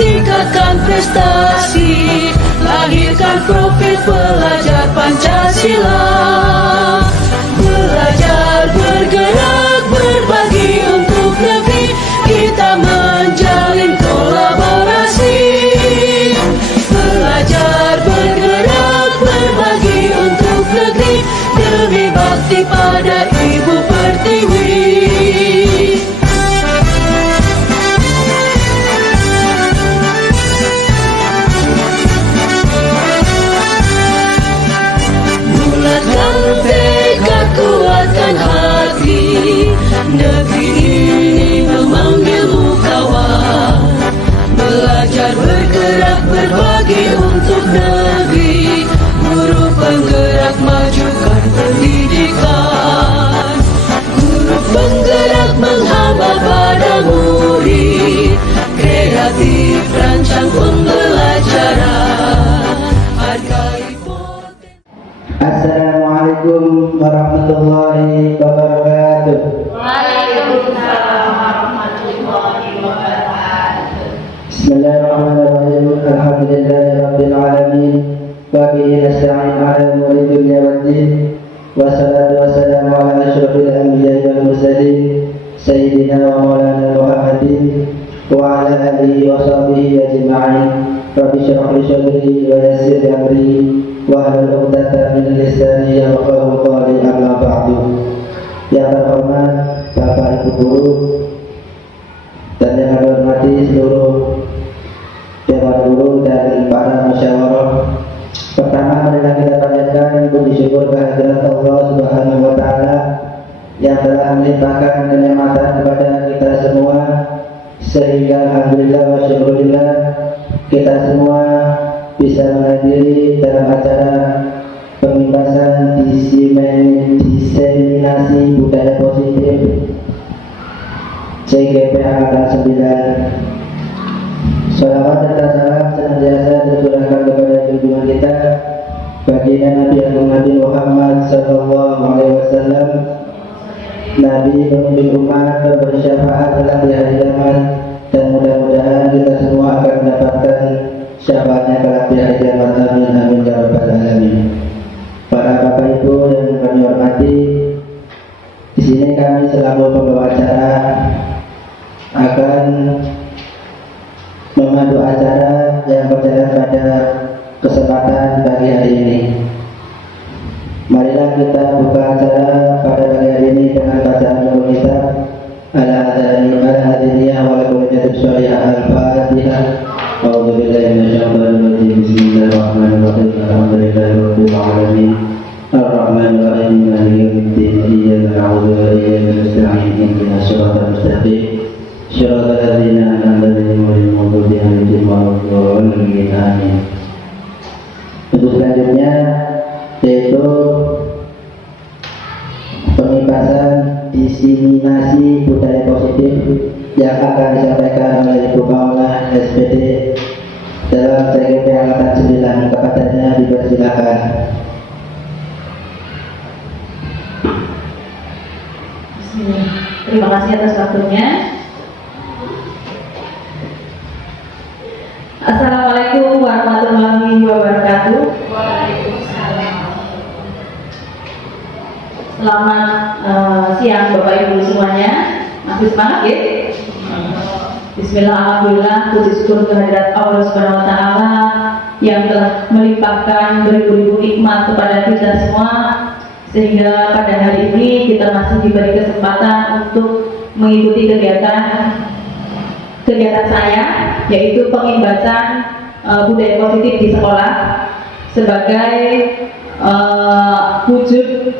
tingkatkan prestasi, lahirkan profil pelajar Pancasila. Belajar, bergerak, berbagi untuk negeri, kita menjalin kolaborasi. Belajar, bergerak, berbagi untuk negeri, demi bakti pada Ibu Pertiwi. Bulatkan tekad, kuatkan hati, negeri ini memanggilmu kawan. Belajar, bergerak, berbagi untuk negeri, guru penggerak, majukan pendidikan. Guru penggerak menghamba pada murid, kreatif rancang pembelajaran, hargai potensi. Assalamualaikum warahmatullahi wabarakatuh. Waalaikumsalam warahmatullahi wabarakatuh. Bismillahirrahmanirrahim. Alhamdulillahirabbil alamin. Wa bihi nasta'in 'ala umuri dunya waddin. Wassalatu wassalamu ala asyrofil anbiya'i wal mursalin, sayyidina wa maulana Muhammadin wa ala alihi wa sahbihi ajma'in. Rabbi shrah li sadri wa yassir li amri wahlul 'uqdatam min lisani yafqahu qawli, amma ba'du. Yang terhormat Bapak Ibu guru dan yang kami hormati seluruh dewan guru dan para musyawarah. Pertama, marilah kita panjatkan puji syukur kehadirat Allah Subhanahu wa taala yang telah melimpahkan kenikmatan kepada kita semua, sehingga alhamdulillah wa syukurillah kita semua bisa menghadiri dalam acara pembebasan diseminasi budaya positif CGP Angkatan 9. Salawat dan salam senantiasa tercurahkan kepada junjungan kita, baginda Nabi Agung Nabi Muhammad Sallallahu Alaihi Wasallam, Nabi pemimpin umat dan bersyafaat kelak di hari kiamat, dan mudah-mudahan kita semua akan mendapatkan syafaatnya kelak di hari kiamat. Amin amin ya rabbal alamin. Para bapak ibu yang kami hormati, di sini kami selaku pembawa acara akan memandu acara yang berjalan pada kesempatan pagi hari ini. Marilah kita buka acara pada pagi hari ini dengan bacaan doa kita al-hadiniyah wa al-quliyatus sholihah al-fatihah. A'udzu billahi minasyaitonir rajim. Bismillahirrahmanirrahim. Alhamdulillahirabbil alamin. Ar-rahmanir rahim. Maliki yaumiddin. Iyyaka na'budu wa iyyaka nasta'in. Ihdinas siratal mustaqim. Syiratal ladzina an'amta 'alaihim ghairil maghdubi 'alaihim waladdallin. Amin. Untuk selanjutnya yaitu pembebasan diseminasi budaya positif yang akan disampaikan oleh Ibu Mauna SPD dalam CGP Angkatan 9. Kepadanya dipersilakan. Terima kasih atas waktunya. Assalamualaikum warahmatullahi wabarakatuh. Waalaikumsalam. Selamat siang Bapak Ibu semuanya. Masih semangat ya? Bismillah, alhamdulillah, puji syukur kehadirat Allah Subhanahu wa taala yang telah melimpahkan beribu-ribu nikmat kepada kita semua, sehingga pada hari ini kita masih diberi kesempatan untuk mengikuti kegiatan saya, yaitu pengimbasan budaya positif di sekolah sebagai wujud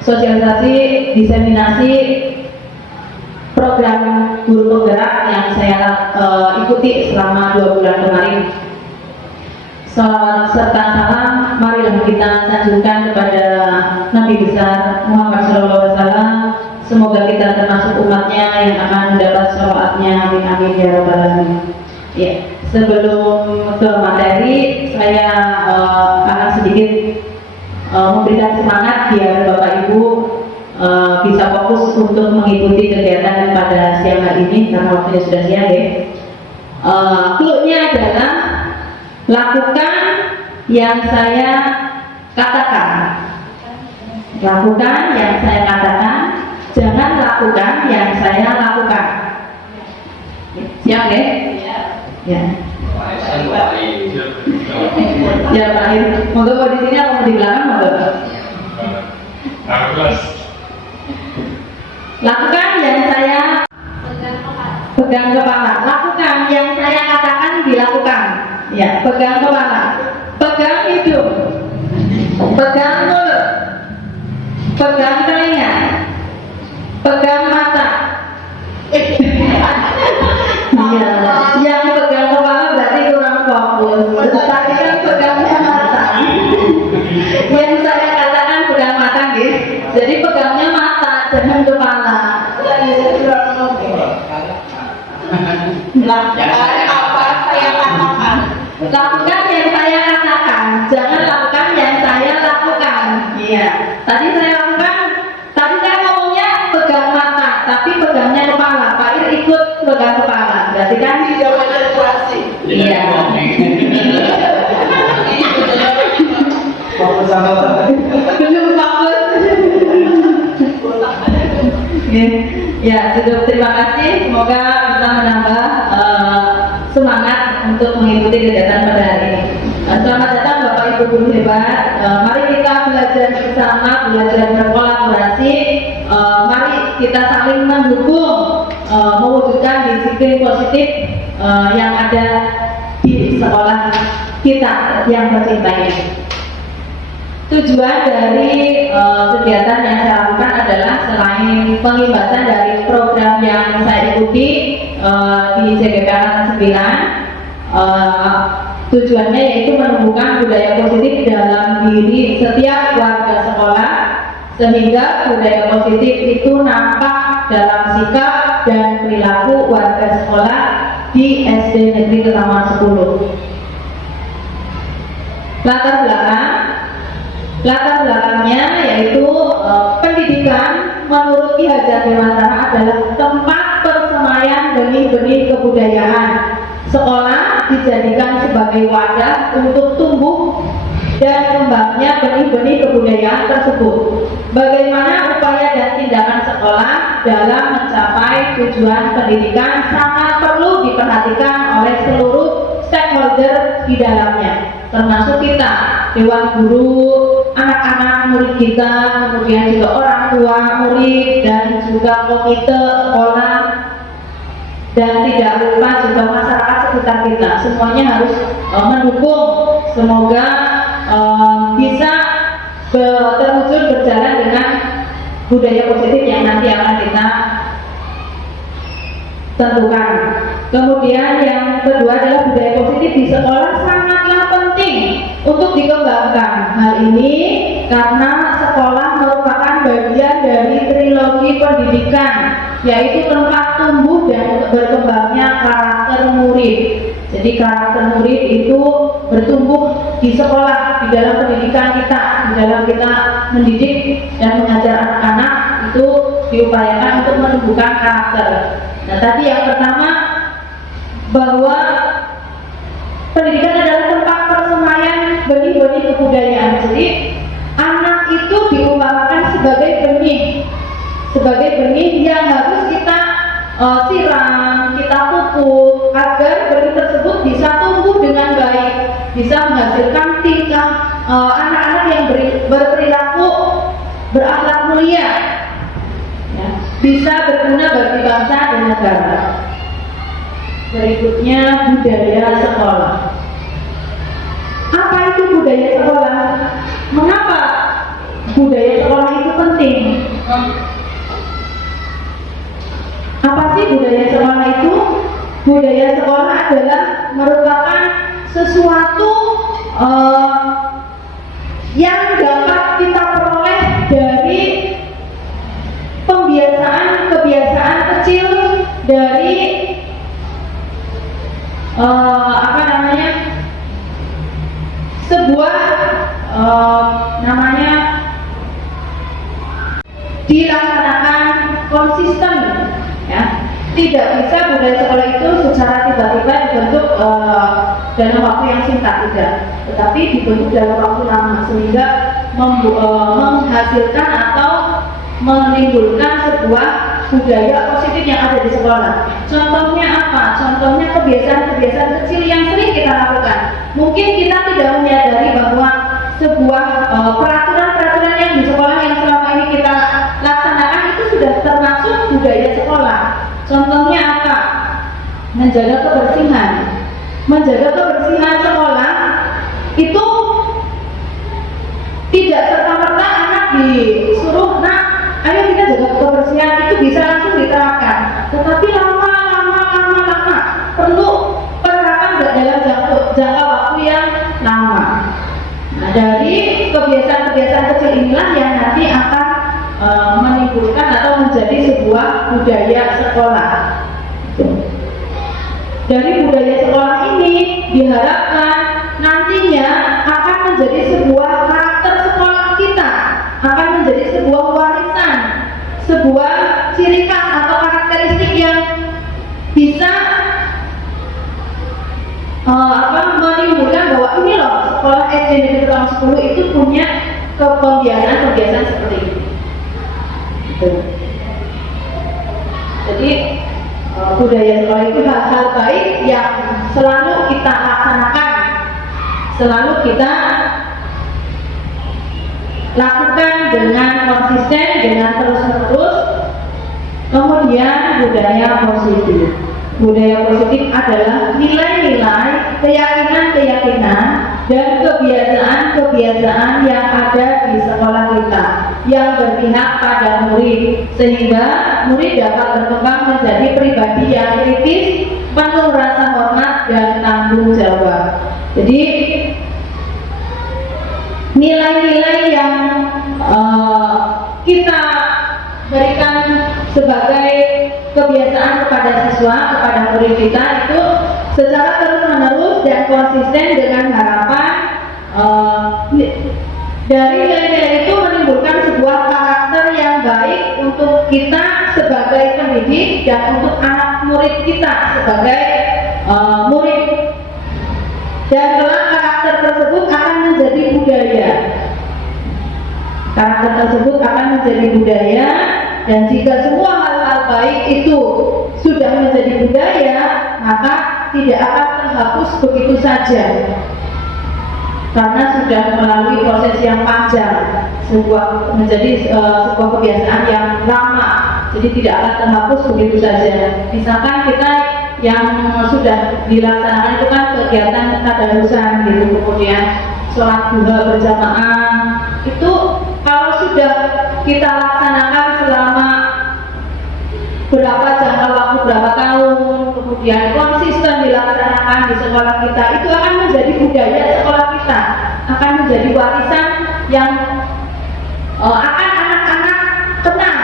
sosialisasi diseminasi program guru penggerak yang saya ikuti selama 2 bulan kemarin. Salawat serta salam marilah kita sanjungkan kepada Nabi besar Muhammad SAW. Semoga kita termasuk umatnya yang akan mendapat syafaatnya. Amin amin ya rabbal alamin. Ya, sebelum ke materi, saya akan sedikit memberikan semangat biar Bapak Ibu bisa fokus untuk mengikuti kegiatan pada siang hari ini karena waktunya sudah siang ya. Clue-nya adalah lakukan yang saya katakan. Lakukan yang saya katakan, jangan lakukan yang saya lakukan. Siap ya? Ya. Ya Pak Ir, monggo mau di sini atau mau di belakang monggo. Lakukan yang saya pegang kepala. Lakukan yang saya katakan dilakukan. Ya, pegang kepala, pegang hidung, pegang mulut, pegang telinga, pegang mata. Iya, yang pegang kepala berarti kurang fokus. Tadi kan pegangnya mata. Yang saya katakan pegang mata, guys. Jadi pegangnya mata, jangan kepala. Lakukan yang saya katakan, jangan lakukan yang saya lakukan. Iya. Tadi saya lakukan, tadi saya ngomongnya pegang mata, tapi pegangnya kepala. Pak Ir ikut pegang kepala, berarti kan tidak manipulasi. Iya. Fokus sama Belum fokus. Ya, cukup, terima kasih. Semoga bisa menambah semangat untuk mengikuti kegiatan pada hari ini. Selamat datang Bapak Ibu guru hebat. Mari kita belajar bersama, belajar berkolaborasi. Mari kita saling mendukung, mewujudkan disiplin positif yang ada di sekolah kita yang tercinta ini. Tujuan dari kegiatan yang saya lakukan adalah selain pengimbasan dari program yang saya ikuti di JGP Angkatan 9, tujuannya yaitu menumbuhkan budaya positif dalam diri setiap warga sekolah, sehingga budaya positif itu nampak dalam sikap dan perilaku warga sekolah di SD Negeri Ketamaran 10. Latar belakangnya yaitu pendidikan menurut Ki Hajar Dewantara adalah tempat persemaian benih-benih kebudayaan. Sekolah dijadikan sebagai wadah untuk tumbuh dan kembangnya benih-benih kebudayaan tersebut. Bagaimana upaya dan tindakan sekolah dalam mencapai tujuan pendidikan sangat perlu diperhatikan oleh seluruh stakeholder di dalamnya, termasuk kita, dewan guru, anak-anak murid kita, kemudian juga orang tua murid, dan juga komite sekolah, dan tidak lupa juga masyarakat sekitar kita. Semuanya harus mendukung. Semoga bisa terwujud berjalan dengan budaya positif yang nanti akan kita tentukan. Kemudian yang kedua adalah budaya positif di sekolah sangatlah penting untuk dikembangkan. Hal ini karena sekolah merupakan bagian dari trilogi pendidikan, yaitu tempat tumbuh dan berkembangnya karakter murid. Jadi karakter murid itu bertumbuh di sekolah, di dalam pendidikan kita, di dalam kita mendidik dan mengajar anak-anak itu diupayakan untuk menumbuhkan karakter. Nah, tadi yang pertama bahwa pendidikan adalah tempat persemaian benih-benih kebudayaan. Jadi anak itu diumpamakan sebagai benih yang harus kita siram, kita pupuk agar benih tersebut bisa tumbuh dengan baik, bisa menghasilkan tingkah anak-anak yang berperilaku berakhlak mulia, ya, bisa berguna bagi bangsa dan negara. Berikutnya budaya sekolah. Apa itu budaya sekolah? Mengapa budaya sekolah itu penting? Apa sih budaya sekolah itu? Budaya sekolah adalah merupakan sesuatu yang dapat kita peroleh dari kebiasaan kecil, dari sebuah dilaksanakan konsisten, ya. tidak bisa budaya sekolah itu secara tiba-tiba dibentuk dalam waktu yang singkat, tidak, tetapi dibentuk dalam waktu lama sehingga menghasilkan atau menimbulkan sebuah budaya positif yang ada di sekolah. Contohnya apa? Contohnya kebiasaan-kebiasaan kecil yang sering kita lakukan. Mungkin kita tidak menyadari bahwa sebuah peraturan-peraturan yang di sekolah yang selama ini kita laksanakan itu sudah termasuk budaya sekolah. Contohnya apa? Menjaga kebersihan. Menjaga kebersihan sekolah itu tidak serta-merta anak disuruh, nak, ayo kita jaga kebersihan, itu bisa langsung diterapkan. Tetapi lama perlu penerapan dalam jangka waktu yang lama. Nah, dari kebiasaan-kebiasaan kecil inilah yang nanti akan menimbulkan atau menjadi sebuah budaya sekolah. Dari budaya sekolah ini diharapkan nantinya akan menjadi sebuah karakter sekolah kita, akan menjadi sebuah warisan, sebuah ciri khas atau karakteristik yang bisa menimbulkan bahwa ini loh sekolah SD negeri tahun 10 itu punya kebiasaan-kebiasaan seperti ini. Jadi budaya sekolah itu hal-hal baik yang selalu kita laksanakan, selalu kita lakukan dengan konsisten, dengan terus-menerus. Kemudian budaya positif. Budaya positif adalah nilai-nilai, keyakinan-keyakinan, dan kebiasaan-kebiasaan yang ada di sekolah kita yang berpihak pada murid, sehingga murid dapat berkembang menjadi pribadi yang kritis, penuh rasa hormat dan tanggung jawab. Jadi nilai-nilai yang kita berikan sebagai kebiasaan kepada siswa, kepada murid kita itu secara terus-menerus dan konsisten dengan harapan dari nilai-nilai itu menimbulkan sebuah karakter yang baik untuk kita sebagai pendidik dan untuk anak murid kita sebagai murid. Dan kelak karakter tersebut akan menjadi budaya. Karakter tersebut akan menjadi budaya, dan jika semua hal-hal baik itu sudah menjadi budaya, maka tidak akan terhapus begitu saja, karena sudah melalui proses yang panjang, menjadi sebuah kebiasaan yang lama, jadi tidak akan terhapus begitu saja. Misalkan kita yang sudah dilaksanakan itu kan kegiatan tadarusan gitu, kemudian sholat duha berjamaah, itu kalau sudah kita laksanakan selama berapa jangka waktu, berapa tahun, kemudian konsisten dilaksanakan di sekolah kita, itu akan menjadi budaya sekolah kita, akan menjadi warisan yang akan anak-anak kenang.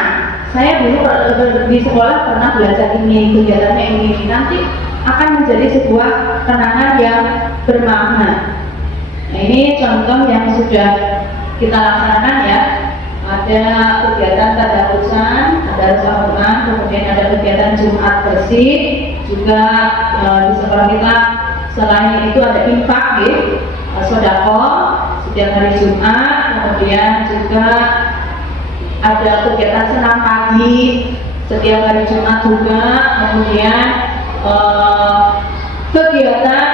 Saya dulu di sekolah pernah belajar ini, kegiatannya ini, nanti akan menjadi sebuah kenangan yang bermakna. Nah, ini contoh yang sudah kita laksanakan ya. Ada kegiatan tadarusan, tadarus Al-Quran, kemudian ada kegiatan Jumat bersih, juga di sekolah kita selain itu ada infak, sedekah setiap hari Jumat, kemudian juga ada kegiatan senam pagi setiap hari Jumat juga, kemudian kegiatan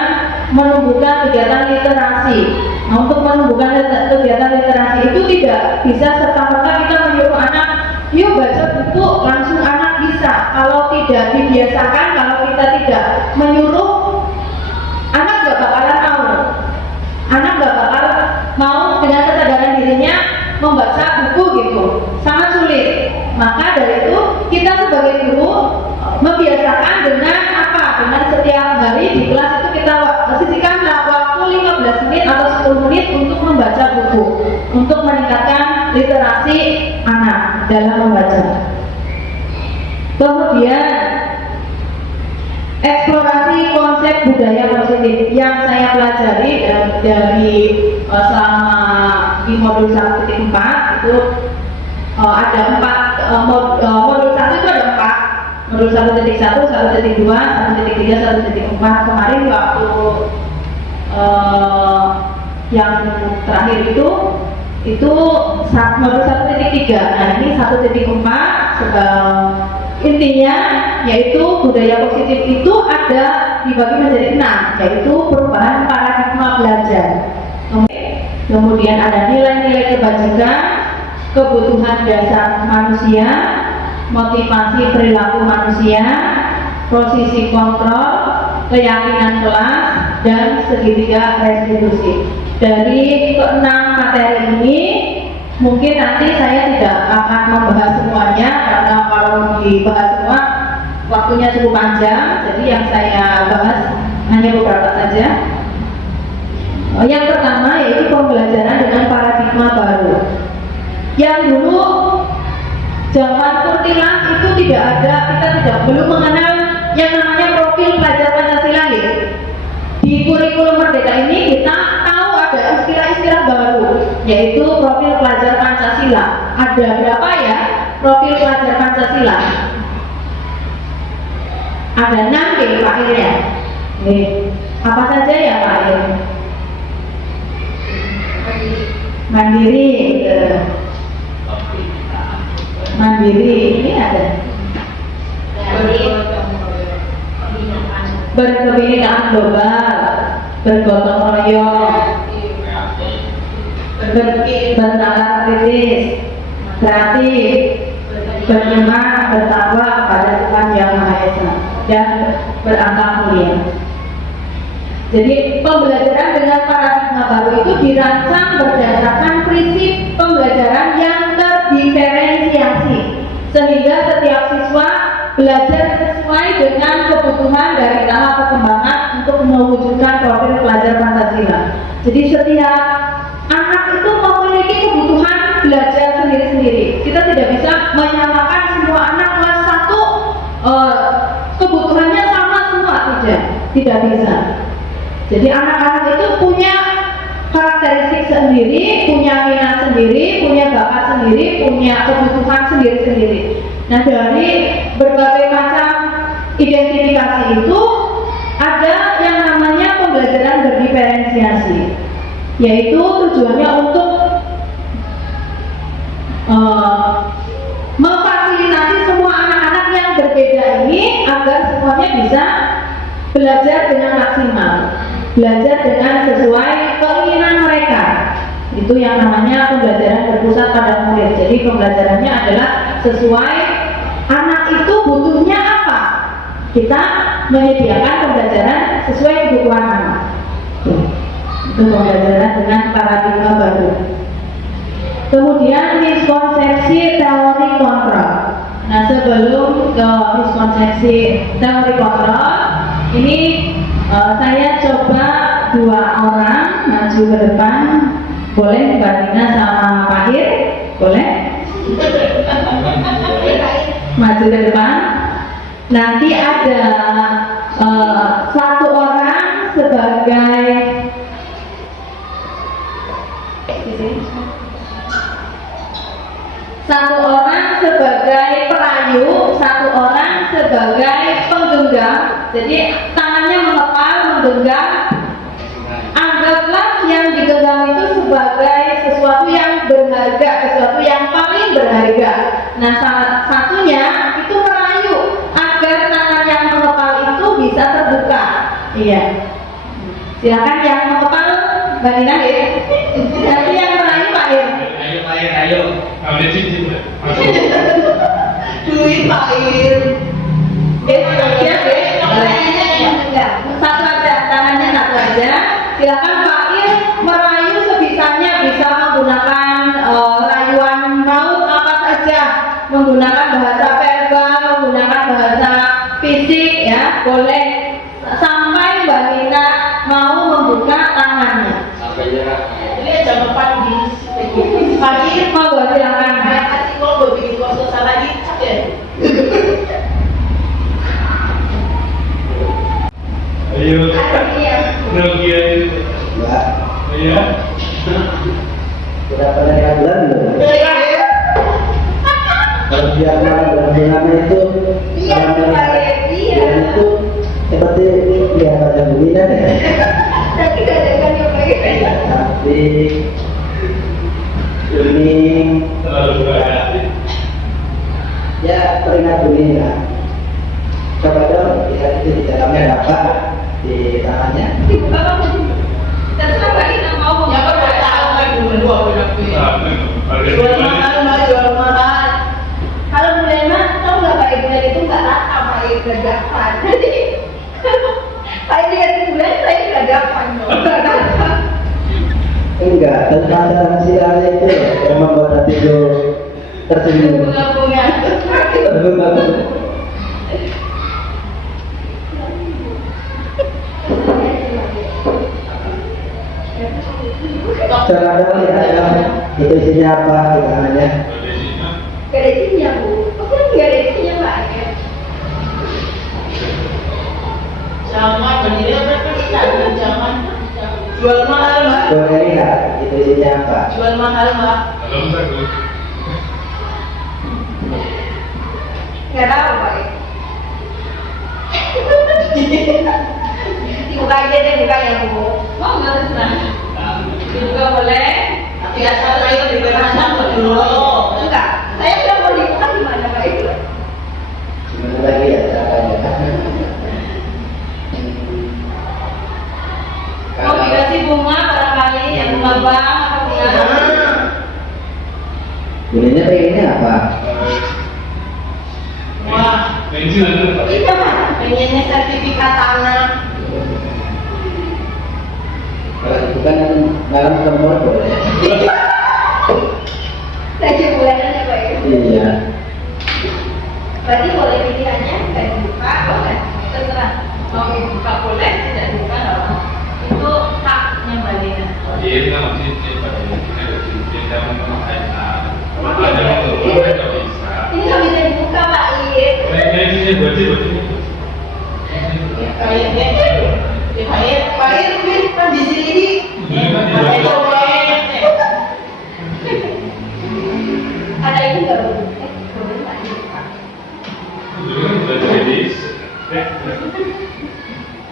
menumbuhkan kegiatan literasi. Nah, untuk menumbuhkan kegiatan literasi itu tidak bisa serta-merta kita menyuruh anak, yuk baca buku, langsung anak bisa. Kalau tidak dibiasakan, kalau kita tidak menyuruh, anak gak bakalan mau. Anak gak bakal mau dengan kesadaran dirinya membaca buku gitu, sangat sulit. Maka dari itu kita sebagai guru membiasakan dengan apa? Dengan setiap hari di kelas itu kita sisihkanlah waktu 15 menit atau 10 menit untuk membaca buku, untuk meningkatkan literasi anak dalam membaca. Kemudian eksplorasi konsep budaya positif yang saya pelajari dari selama di modul 1.4 itu ada 4 modul 1 itu ada 4. modul 1.1, 1.2, 1.3, 1.4. Kemarin waktu yang terakhir itu modul 1.3. Nah, ini 1.4. Intinya yaitu budaya positif itu ada dibagi menjadi 6, yaitu perubahan paradigma belajar. Kemudian ada nilai-nilai kebajikan, kebutuhan dasar manusia, motivasi perilaku manusia, posisi kontrol, keyakinan kelas, dan segitiga restitusi. Dari keenam materi ini mungkin nanti saya tidak akan membahas semuanya karena kalau dibahas semua waktunya cukup panjang, jadi yang saya bahas hanya beberapa saja. Yang pertama yaitu pembelajaran dengan paradigma baru. Yang dulu zaman kuntilan itu tidak ada, kita belum mengenal yang namanya profil pelajar Pancasila ya. Di kurikulum Merdeka ini kita tahu ada istilah-istilah baru, yaitu profil pelajar Pancasila. Ada berapa ya profil pelajar Pancasila? Ada 6 ya Pak Ir ya. Apa saja ya Pak Ir? Mandiri, mandiri ini ada. Berkebinekaan global, bergotong royong, bernalar kritis, kreatif, beriman, bertakwa kepada Tuhan Yang Maha Esa, dan berakhlak mulia. Jadi pembelajaran dengan paradigma baru itu dirancang berdasarkan prinsip pembelajaran yang terdiferensiasi, sehingga setiap siswa belajar sesuai dengan kebutuhan dari tahap perkembangan untuk mewujudkan profil pelajar Pancasila. Jadi setiap anak itu memiliki kebutuhan belajar sendiri-sendiri. Kita tidak bisa menyamakan semua anak kelas 1 kebutuhannya sama semua, tidak bisa. Jadi anak-anak itu punya karakteristik sendiri, punya minat sendiri, punya bakat sendiri, punya kebutuhan sendiri-sendiri. Nah, dari berbagai macam identifikasi itu ada yang namanya pembelajaran berdiferensiasi, yaitu tujuannya untuk memfasilitasi semua anak-anak yang berbeda ini agar semuanya bisa belajar dengan maksimal, belajar dengan sesuai keinginan mereka. Itu yang namanya pembelajaran berpusat pada murid. Jadi pembelajarannya adalah sesuai anak itu butuhnya apa. Kita menyediakan pembelajaran sesuai kebutuhan anak. Itu pembelajaran dengan paradigma baru. Kemudian miskonsepsi teori kontrol. Nah, sebelum ke miskonsepsi teori kontrol, ini saya coba 2 orang maju ke depan. Boleh Mbak Dina sama Pak Ir? Boleh? Maju ke depan. Nanti ada 1 orang sebagai perayu, 1 orang sebagai penggenggam. Jadi tangannya mengepal, menggenggam. Anggaplah yang digenggam itu sebagai sesuatu yang berharga, sesuatu yang paling berharga. Nah, salah satunya itu merayu agar tangan yang mengepal itu bisa terbuka. Iya. Silakan yang mengepal, Mbak Dina ya. Nanti yang merayu Pak Ir. Ayo. Ambil cincin. Duit Pak Ir. Siap ya. Satu aja, tangannya 1 aja. Silakan Pak Ir merayu sebisanya, bisa menggunakan rayuan raut apa saja, menggunakan bahasa verbal, menggunakan bahasa fisik ya, boleh sampai Mbak Nina mau membuka tangannya. Sampai nyerah. Ini jam 4 di pagi mau silakan. Kasih mau bikin kosong sama dicap ya. Ayo. Nokia itu. Mbak, Ayo. sudah pernah lihat bulan belum? Kalau biar nama itu Iya, baik. Iya. dan itu seperti lihat ada Bumina ya. Tapi kadang-kadang yang baik. Cantik, kuning, Terlalu berhati. ya teringat Bumina. Coba dong lihat itu di dalamnya ada apa di tangannya. Dibuka apa sih? Terserah Mbak Ina mau. Ya kan udah tahu kan dua Jual mahal, Mbak, jual mahal. Kalau Bulena, tahu nggak Pak Ibu itu nggak rata Pak Ibu gagapan. Jadi Pak Ibu lihat bulan saya gagapan dong. Nggak rata. Enggak, tentang silarnya itu yang membuat hati itu tersenyum. Bunga-bunga. Coba dong lihat dong itu isinya apa di tangannya. Gak ada isinya Bu. Aku nggak ada isinya Pak. sama berdiri kan jangan Jual mahal Mbak. Coba lihat itu isinya apa. Jual mahal Mbak. Dalam bagus. Nggak tahu Pak. Dibuka aja deh, buka ya Bu. Mau nggak terserah? Dibuka boleh. Tidak salah itu dibebaskan dulu. Enggak. Saya udah mau dibuka di mana Pak itu? Gimana lagi ya caranya? Mau dikasih bunga barangkali yang bunga bang atau bunga? Bunyinya pengennya apa? Wah. Pensil ada Pak. Iya Pak. Pengennya sertifikat tanah. Kalau itu kan dalam nomor boleh. Saja bulanan ya Pak ya. Iya. Berarti boleh pilihannya nggak dibuka, boleh. Terserah. Mau dibuka boleh, tidak dibuka nggak apa. Itu haknya Mbak Lina. Iya, kita masih kita ada cincin jangan memakai makanya kalau nggak bisa. Ini nggak bisa dibuka Pak Iin. Ini baju. Kayaknya Pak Iin kan di sini. Ada ini nggak Bu? Boleh nggak dibuka? Dulu kan udah jadi.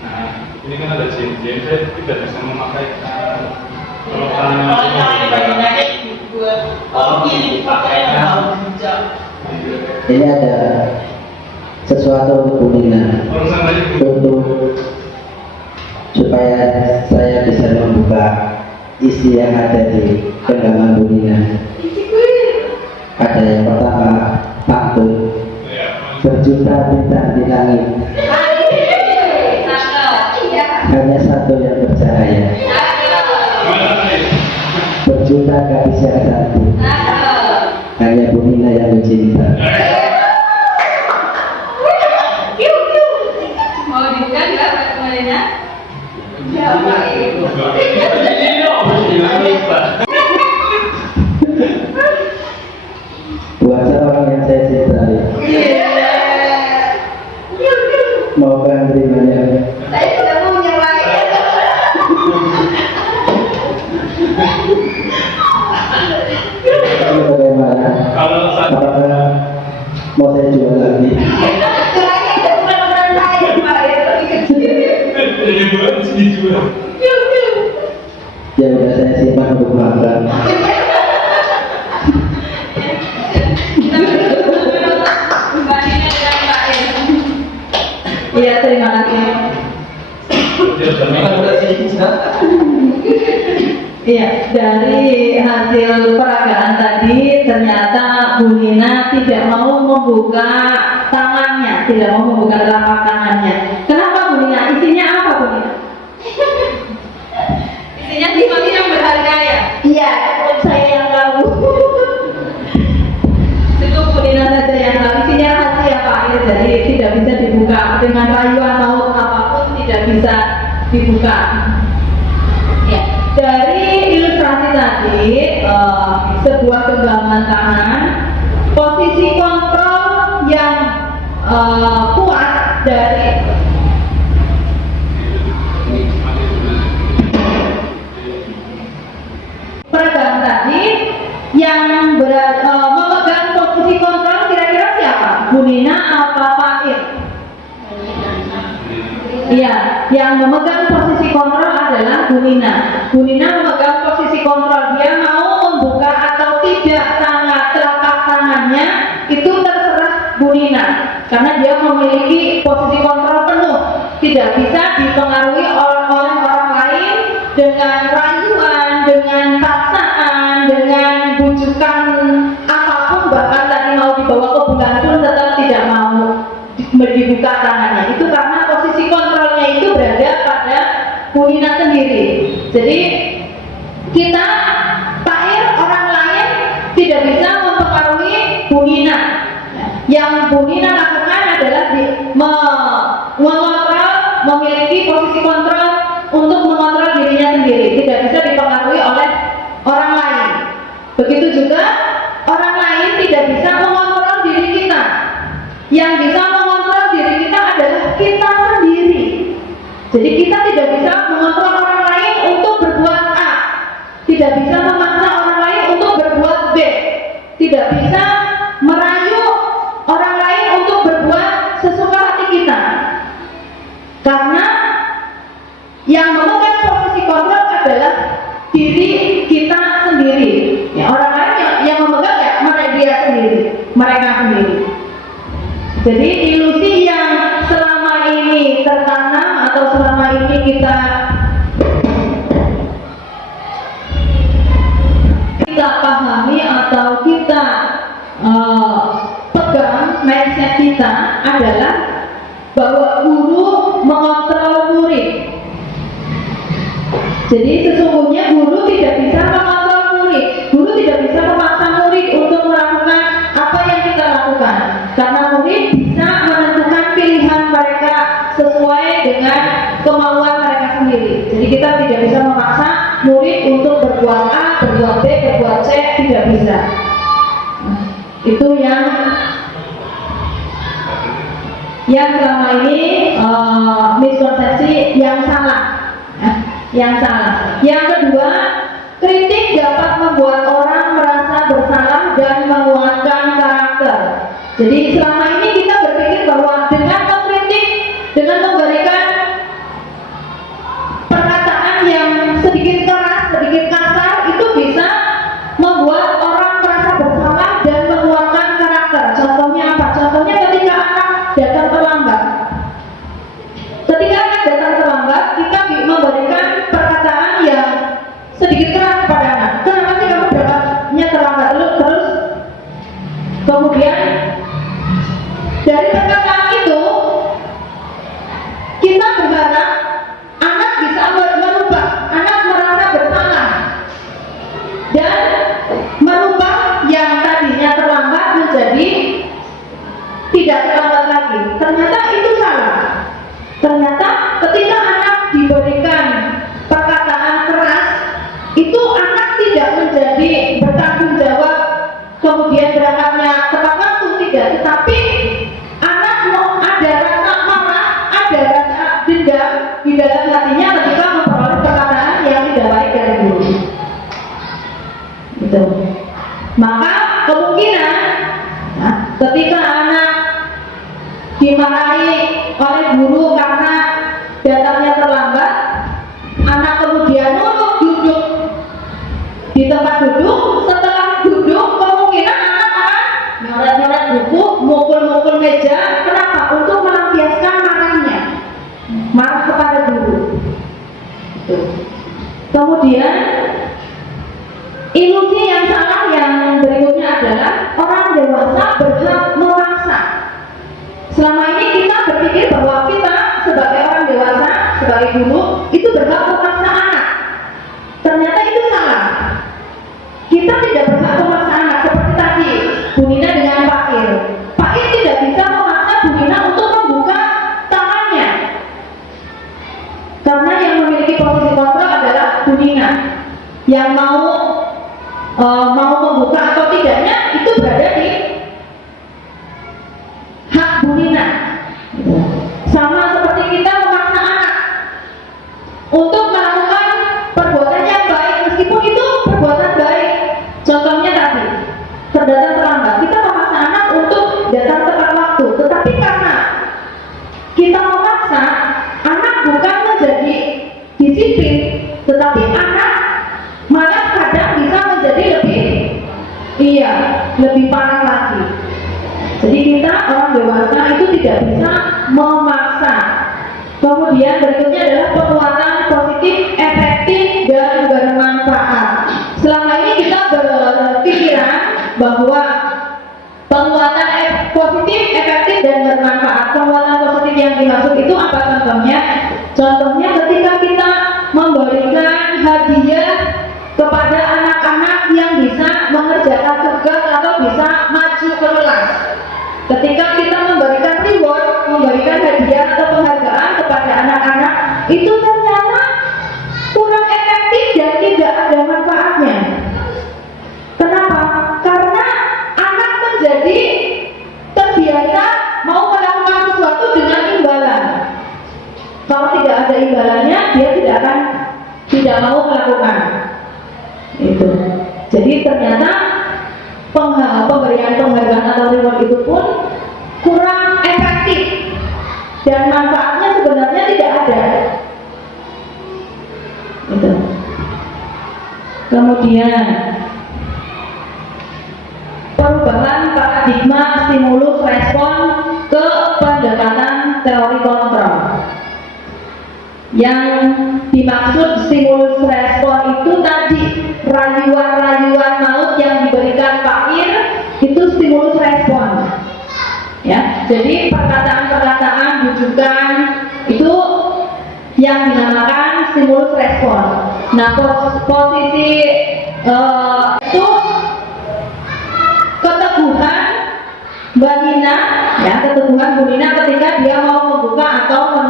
Nah, ini kan ada cincin, saya tidak bisa memakai kalau Ini ada sesuatu untuk Bumina urusan lagi untuk supaya saya bisa membuka isi yang ada di genggaman Bumina. Ada yang pertama pantun berjuta bintang di langit, hanya satu yang bercahaya, berjuta gadis yang cantik, hanya Bumina yang mencinta. Mau dibuka nggak Pak Marina? Ya Pak Iin. Buat seorang yang saya cintai, maukah menerimanya? Saya sudah punya Pak Iin. Ini bagaimana? kalau saat Apakah mau saya jual lagi? Kayaknya itu bukan ukuran saya Pak Iin, lebih kecil. jadi buat sini juga. Ya udah saya simpan untuk makan. Mbak Nina dan Mbak Iin. iya terima kasih iya dari hasil peragaan tadi ternyata Bu Nina tidak mau membuka tangannya, tidak mau membuka telapak tangannya. Kenapa Bu Nina? Isinya apa Bu Nina? Isinya sesuatu yang berharga ya? Iya, saya yang tahu. Itu Bu Nina saja yang tahu. Isinya rahasia Pak Air, jadi tidak bisa dibuka dengan rayuan maut apapun, tidak bisa dibuka. Ya, dari ilustrasi tadi sebuah genggaman tangan, posisi kontrol yang kuat dari peragaan tadi yang memegang posisi kontrol kira-kira posisi kontrol adalah Bu Nina. Bu Nina memegang posisi kontrol, dia mau membuka atau tidak telapak tangannya itu terserah Bu Nina, karena dia memiliki posisi kontrol penuh, tidak bisa dipengaruhi oleh orang lain dengan rayuan, dengan paksaan, dengan bujukan apapun, bahkan tadi mau dibawa ke bulan pun tetap tidak mau dibuka tangannya. Itu karena posisi kontrolnya itu berada pada Bu Nina sendiri. Jadi kita Pair orang lain tidak bisa mempengaruhi Bu Nina. Yang Bu Nina lakukan adalah mengontrol, memiliki posisi kontrol untuk mengontrol dirinya sendiri, tidak bisa dipengaruhi oleh orang lain. Begitu juga orang lain tidak bisa mengontrol diri kita. Yang bisa mengontrol diri kita adalah kita sendiri. Jadi kita tidak bisa mengontrol orang lain untuk berbuat A, tidak bisa memaksa orang lain untuk berbuat B, tidak bisa merayu orang lain untuk berbuat sesuka hati kita. Karena yang memegang posisi kontrol adalah diri kita sendiri. Ya, orang lain yang memegang ya mereka sendiri, mereka sendiri. Jadi ilusi yang selama ini tertanam atau selama ini kita pahami atau kita pegang mindset kita adalah bahwa guru mengontrol murid. Jadi sesungguhnya guru tidak bisa mengontrol murid, guru tidak bisa memaksa murid untuk melakukan apa yang kita lakukan, karena murid bisa menentukan pilihan mereka sesuai dengan kemauan mereka sendiri. Jadi kita tidak bisa memaksa murid untuk berbuat A, berbuat B, berbuat C, tidak bisa. Itu yang selama ini miskonsepsi yang salah. Yang salah. Yang kedua, kritik dapat membuat orang merasa bersalah dan menguatkan karakter. Jadi selama ini kita berpikir bahwa dengan mengkritik, dengan memberikan perkataan yang sedikit keras, sedikit kasar, itu bisa membuat orang merasa bersalah dan menguatkan karakter. Contohnya apa? Contohnya ketika anak datang terlambat. Ketika anak datang terlambat, kita memberikan perkataan yang sedikit keras kepada anak. Kenapa sih kamu berangkatnya terlambat? Terus kemudian dari perkataan itu kita berharap anak bisa merubah, anak merasa bersalah dan merubah yang tadinya terlambat menjadi tidak terlambat lagi. Ternyata itu salah. Ternyata ketika anak diberikan perkataan keras, itu anak tidak menjadi bertanggung jawab kemudian berangkatnya tepat waktu, tidak, tetapi anak ada rasa marah, ada rasa dendam di dalam hatinya ketika memperoleh perkataan yang tidak baik dari guru. Gitu. Maka kemungkinan ketika anak dimarahi oleh guru karena datangnya terlambat, anak kemudian duduk di tempat duduk. Setelah duduk, kemungkinan anak akan nyoret-nyoret buku, mukul-mukul meja. Kenapa? Untuk melampiaskan marahnya, marah kepada guru. Kemudian ilusi yang salah yang berikutnya adalah orang dewasa berhak memaksa. Selama ini kita berpikir bahwa kita sebagai orang dewasa, sebagai guru, itu berhak memaksa anak. Ternyata itu salah. Kita tidak berhak memaksa anak. Seperti tadi Bu Nina dengan Pak Ir. Pak Ir tidak bisa memaksa Bu Nina untuk membuka tangannya, karena yang memiliki posisi kontrol adalah Bu Nina. Yang mau membuka atau tidaknya itu berada di hak Bu Nina. Sama seperti kita memaksa anak untuk melakukan perbuatan yang baik meskipun itu perbuatan baik. Contohnya tadi, datang terlambat, kita memaksa anak untuk datang tepat waktu. Tetapi karena kita memaksa, anak bukan menjadi itu apa contohnya? Contohnya ketika kita memberikan hadiah kepada anak-anak yang bisa mengerjakan tugas atau bisa maju ke kelas. Ketika kita memberikan reward, memberikan hadiah atau penghargaan kepada anak-anak, itu ternyata kurang efektif dan tidak ada manfaatnya. Kenapa? Karena anak menjadi terbiasa mau melakukan sesuatu dengan imbalan. Kalau tidak ada imbalannya, dia tidak mau melakukan. Itu. Jadi ternyata pemberian penghargaan atau reward itu pun kurang efektif dan manfaatnya sebenarnya tidak ada. Itu. Kemudian perubahan paradigma stimulus respon ke pendekatan teori kontrol. Yang dimaksud stimulus respon itu tadi rayuan-rayuan maut yang diberikan Pak Ir, itu stimulus respon. Ya, jadi perkataan-perkataan bujukan itu yang dinamakan stimulus respon. Nah, posisi itu keteguhan Mbak Nina, ya, keteguhan Bu Nina ketika dia mau membuka atau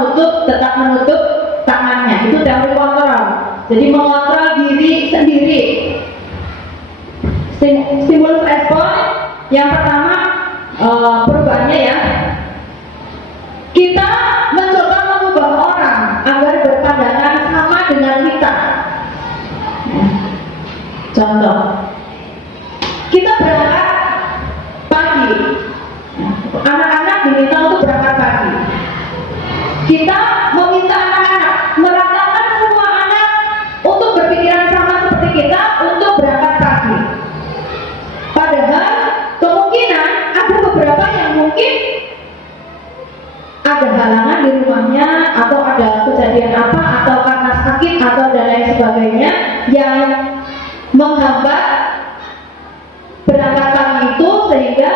tetap menutup tangannya, itu teori kontrol. Jadi mengontrol diri sendiri. Stimulus respon yang pertama, perubahannya ya, kita mencoba mengubah orang agar berpandangan sama dengan kita. Contoh, kita berangkat pagi, anak-anak diminta untuk berangkat pagi. Kita meminta anak-anak, meratakan semua anak untuk berpikiran sama seperti kita untuk berangkat pagi. Padahal kemungkinan ada beberapa yang mungkin ada halangan di rumahnya, atau ada kejadian apa, atau karena sakit atau dan lain sebagainya yang menghambat berangkat pagi itu, sehingga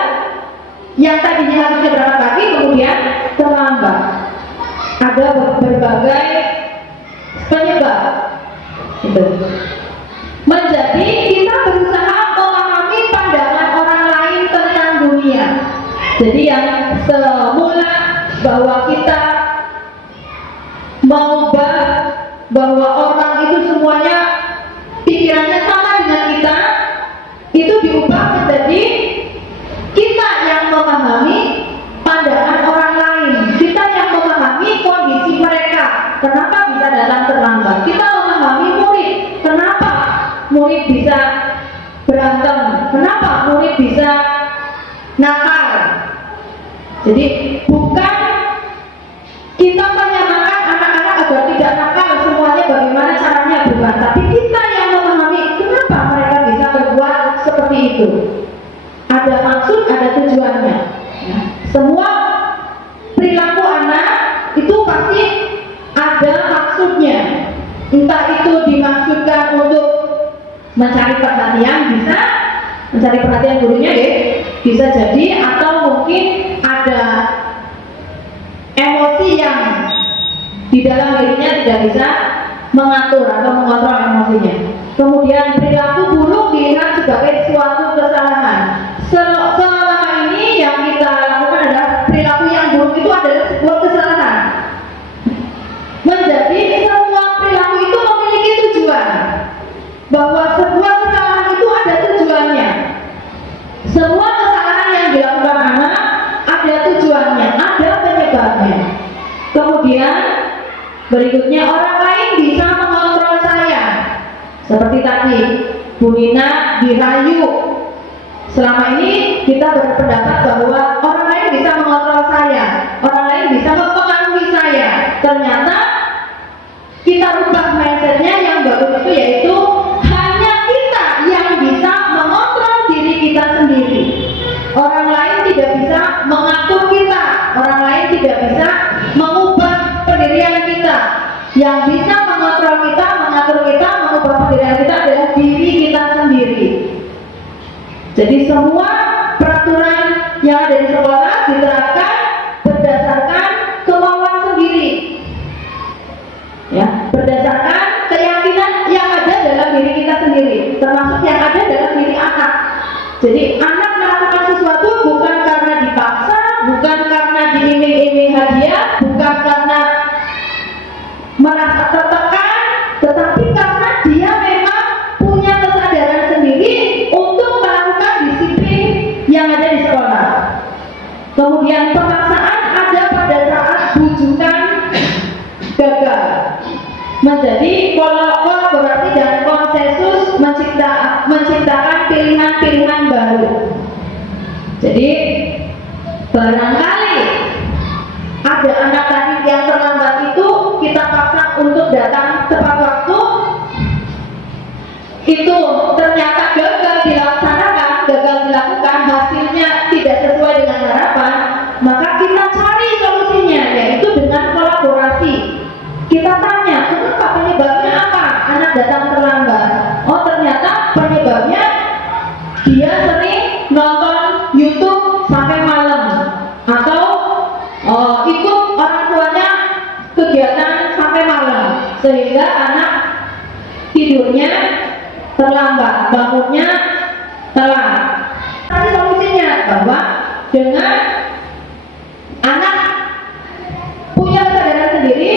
yang tadinya harusnya berangkat pagi kemudian terlambat. Ada berbagai penyebab itu. Menjadi kita berusaha memahami pandangan orang lain tentang dunia. Jadi yang semula bahwa kita mengubah bahwa orang itu semuanya pikirannya sama dengan kita, itu diubah menjadi kita yang memahami pandangan orang lain, kita yang memahami kondisi mereka, kenapa bisa datang terlambat. Kita memahami murid, kenapa murid bisa berantem, kenapa murid bisa nakal. Jadi bukan kita menyamakan anak-anak agar tidak nakal semuanya, bagaimana caranya, bukan, tapi kita yang memahami kenapa mereka bisa berbuat seperti itu. Ada maksud, ada tujuannya. Semua perilaku anak itu pasti ada maksudnya. Entah itu dimaksudkan untuk mencari perhatian, bisa mencari perhatian gurunya deh, bisa jadi, atau mungkin ada emosi yang di dalam dirinya tidak bisa mengatur atau mengontrol emosinya. Kemudian perilaku buruk dilihat sebagai suatu kesalahan. Selama ini yang kita lakukan adalah perilaku yang buruk itu adalah sebuah kesalahan. Menjadi semua perilaku itu memiliki tujuan, bahwa sebuah kesalahan itu ada tujuannya. Semua kesalahan yang dilakukan anak ada tujuannya, ada penyebabnya. Kemudian berikutnya, orang lain bisa mengontrol saya. Seperti tadi Bu Nina dirayu. Selama ini kita berpendapat bahwa orang lain bisa mengontrol saya, orang lain bisa mempengaruhi saya. Ternyata kita rubah mindsetnya yang bagus itu, yaitu hanya kita yang bisa mengontrol diri kita sendiri. Orang lain tidak bisa mengatur kita, orang lain tidak bisa mengubah pendirian kita. Yang bisa mengontrol kita, mengatur kita, mengubah pendirian kita adalah diri kita sendiri. Jadi semua peraturan yang ada di sekolah diterapkan berdasarkan kemauan sendiri, berdasarkan keyakinan yang ada dalam diri kita sendiri, termasuk yang ada dalam diri anak. Jadi anak melakukan sesuatu bukan karena dipaksa, bukan karena diiming-iming hadiah, bukan karena merasa tertekan, tetapi karena dia memang punya kesadaran sendiri untuk melakukan disiplin yang ada di sekolah. Kemudian pemaksaan ada pada saat bujukan gagal, menjadi kolaborasi dan konsensus menciptakan pilihan-pilihan baru. Jadi barangkali ada anak tadi yang terlambat itu kita paksa untuk datang tepat waktu, itu ternyata gagal dilaksanakan, gagal dilakukan, hasilnya tidak sesuai dengan harapan, maka kita cari solusinya, yaitu dengan kolaborasi. Kita tanya, kenapa penyebabnya apa anak datang terlambat? Oh, ternyata penyebabnya dia sering nonton YouTube sampai malam, atau ikut orang tuanya kegiatan sampai malam, sehingga anak tidurnya terlambat, bangunnya telat. Tapi solusinya bahwa dengan anak punya kesadaran sendiri,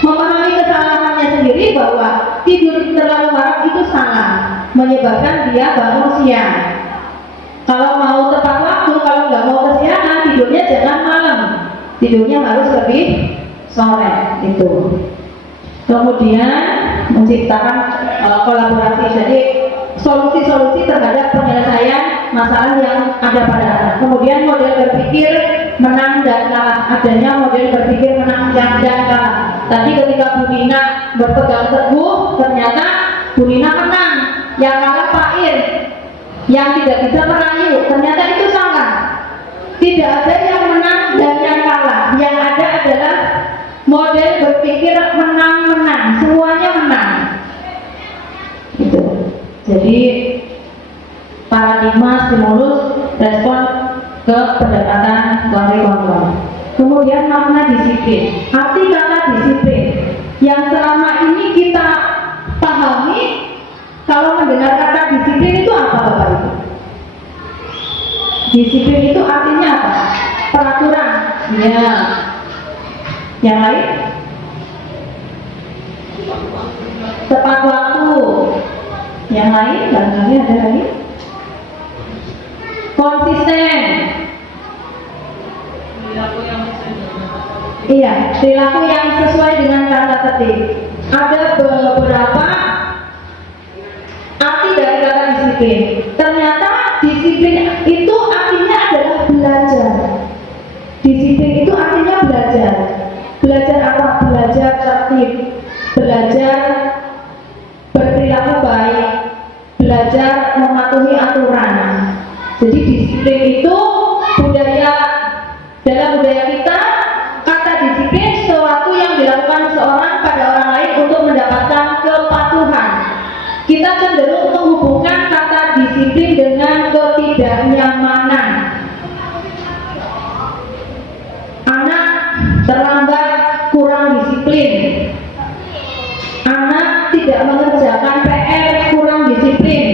memahami kesalahannya sendiri bahwa tidur terlalu malam itu salah, menyebabkan dia bangun siang. Kalau mau tepat waktu, kalau nggak mau kesiangan, tidurnya jangan malam, tidurnya harus lebih sore itu. Kemudian menciptakan kolaborasi, jadi solusi-solusi terhadap penyelesaian masalah yang ada pada anak. Kemudian model berpikir menang dan kalah, adanya model berpikir menang dan kalah. Tadi ketika Bu Nina berpegang teguh, ternyata Bu Nina menang, yang kalah Pak Ir, yang tidak bisa merayu, ternyata itu salah. Tidak ada yang menang dan yang kalah, yang ada adalah model berpikir menang-menang, semuanya menang. Gitu. Jadi paradigma stimulus respon ke pendekatan konflik. Kemudian makna disiplin, arti kata disiplin yang selama ini kita pahami. Kalau mendengar kata disiplin itu apa Bapak Ibu? Disiplin itu artinya apa? Peraturan. Ya. Yang lain? Tepat waktu. Yang lain? Barangkali ada lagi? Konsisten. Iya, perilaku yang sesuai dengan kata tertib. Ada beberapa arti dari kata disiplin. Ternyata disiplin itu artinya adalah belajar. Disiplin itu artinya belajar. Belajar apa? Belajar tertib, belajar berperilaku baik, belajar mematuhi aturan. Jadi disiplin itu dalam budaya kita, kata disiplin sesuatu yang dilakukan seseorang pada orang lain untuk mendapatkan kepatuhan. Kita cenderung menghubungkan kata disiplin dengan ketidaknyamanan. Anak terlambat, kurang disiplin. Anak tidak mengerjakan PR, kurang disiplin.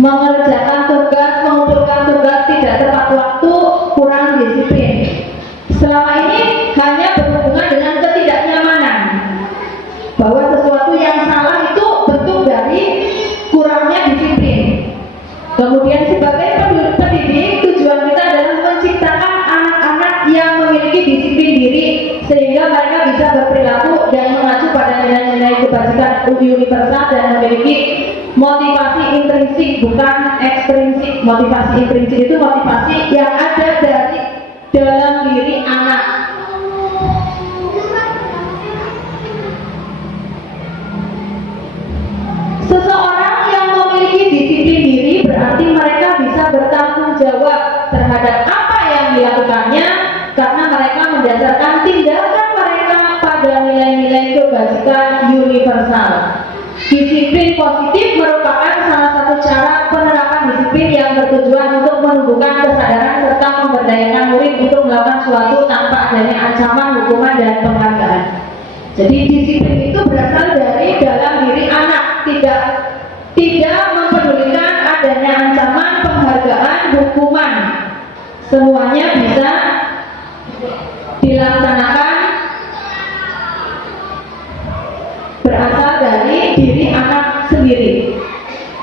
Mengerjakan tugas, mengumpulkan tugas tidak tepat waktu, kurang disiplin. Selama ini hanya berhubungan dengan ketidaknyamanan, bahwa sesuatu yang salah itu bentuk dari kurangnya disiplin. Kemudian sebagai pendidik, tujuan kita adalah menciptakan anak-anak yang memiliki disiplin diri, sehingga mereka bisa berperilaku dan mengacu pada nilai-nilai kebajikan universal dan memiliki motivasi intrinsik, bukan ekstrinsik. Motivasi intrinsik itu motivasi yang ada dari dalam diri anak. Seseorang yang memiliki disiplin diri berarti mereka bisa bertanggung jawab terhadap apa yang dilakukannya, karena mereka mendasarkan tindakan mereka pada nilai-nilai kebajikan universal. Disiplin positif merupakan salah satu cara penerapan disiplin yang bertujuan untuk menumbuhkan kesadaran serta memberdayakan murid untuk melakukan sesuatu tanpa adanya ancaman, hukuman, dan penghargaan. Jadi semuanya bisa dilaksanakan berasal dari diri anak sendiri.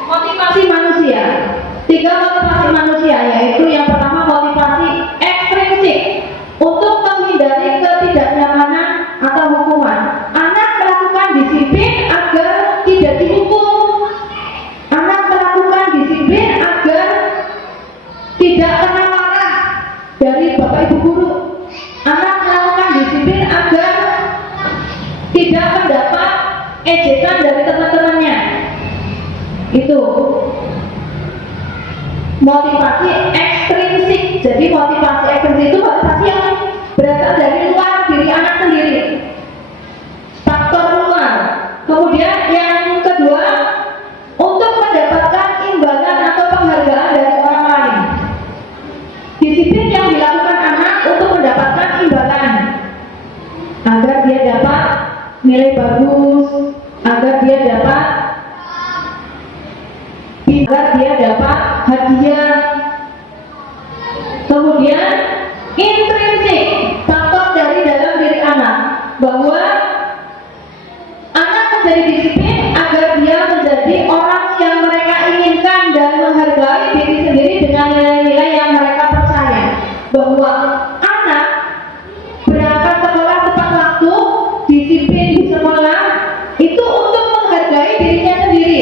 Motivasi manusia, 3 motivasi manusia, yaitu yang pertama motivasi ekstrinsik untuk menghindari ketidaknyamanan atau hukuman. Anak melakukan disiplin agar tidak dihukum. Anak melakukan disiplin agar tidak kena marah dari bapak ibu guru. Anak melakukan disiplin agar tidak mendapat ejekan dari teman-temannya. Itu motivasi ekstrinsik. Jadi motivasi ekstrinsik itu motivasi yang berasal dari luar diri anak sendiri, faktor luar. Kemudian yang kedua, untuk mendapatkan imbalan atau penghargaan dari orang lain. Disiplin yang dilakukan anak untuk mendapatkan imbalan, agar dia dapat nilai bagus, agar dia dapat hadiah. Kemudian intrinsik, faktor dari dalam diri anak, bahwa anak menjadi disiplin agar dia menjadi orang yang mereka inginkan dan menghargai diri sendiri dengan nilai-nilai yang mereka percaya. Bahwa anak berangkat sekolah tepat waktu, disiplin di sekolah, itu untuk menghargai dirinya sendiri.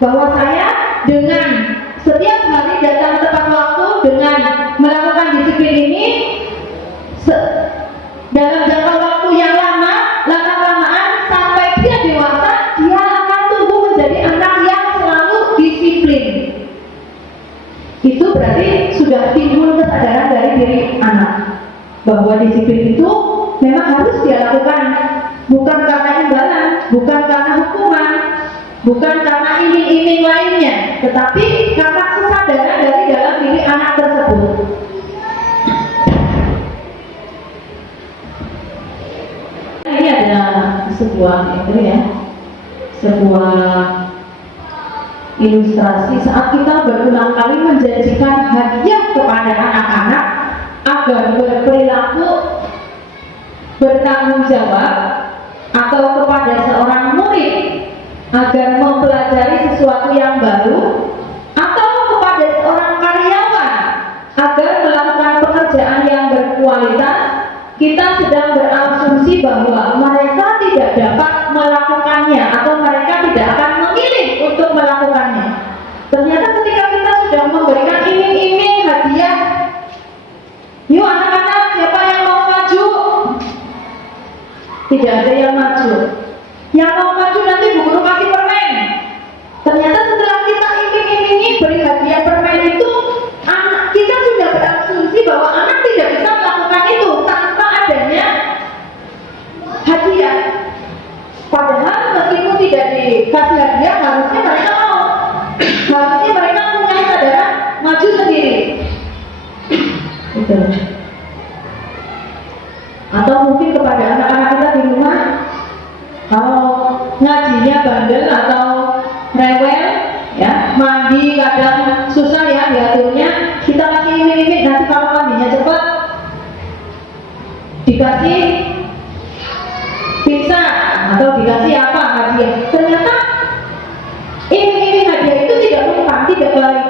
Bahwa saya dengan setiap hari datang tepat waktu, dengan melakukan disiplin ini dalam jangka waktu yang lama-lamaan sampai dia dewasa, dia akan tumbuh menjadi anak yang selalu disiplin. Itu berarti sudah timbul kesadaran dari diri anak bahwa disiplin itu memang harus dia lakukan, bukan karena imbalan, bukan karena hukuman, bukan karena iming-iming lainnya, tetapi karena kesadaran dari dalam diri anak tersebut. Ini ada sebuah ilustrasi saat kita berulang kali menjanjikan hadiah kepada anak-anak agar berperilaku bertanggung jawab, atau kepada seorang murid agar mempelajari sesuatu yang baru, atau kepada seorang karyawan agar melakukan pekerjaan yang berkualitas, kita sedang berasumsi bahwa mereka tidak dapat melakukannya atau mereka tidak akan memilih untuk melakukannya. Ternyata ketika kita sudah memberikan iming-iming hadiah, yuk anak-anak, siapa yang mau maju? Tidak ada yang maju. Yang mau maju nanti Bu Guru kasih permen. Ternyata setelah kita iming-imingi beri hadiah permen itu, anak kita sudah berasumsi bahwa anak tidak bisa melakukan itu tanpa adanya hadiah. Padahal meskipun tidak dikasih hadiah, harusnya mereka mau. Harusnya mereka punya kesadaran maju sendiri. Gitu. Atau mungkin kepada anak-anak kita di rumah, kalau ngajinya bandel atau rewel, ya, mandi kadang susah ya diaturnya, kita kasih iming-iming, nanti kalau mandinya cepat dikasih pizza atau dikasih apa hadiah. Ternyata iming-iming hadiah itu tidak mempan, tidak baik.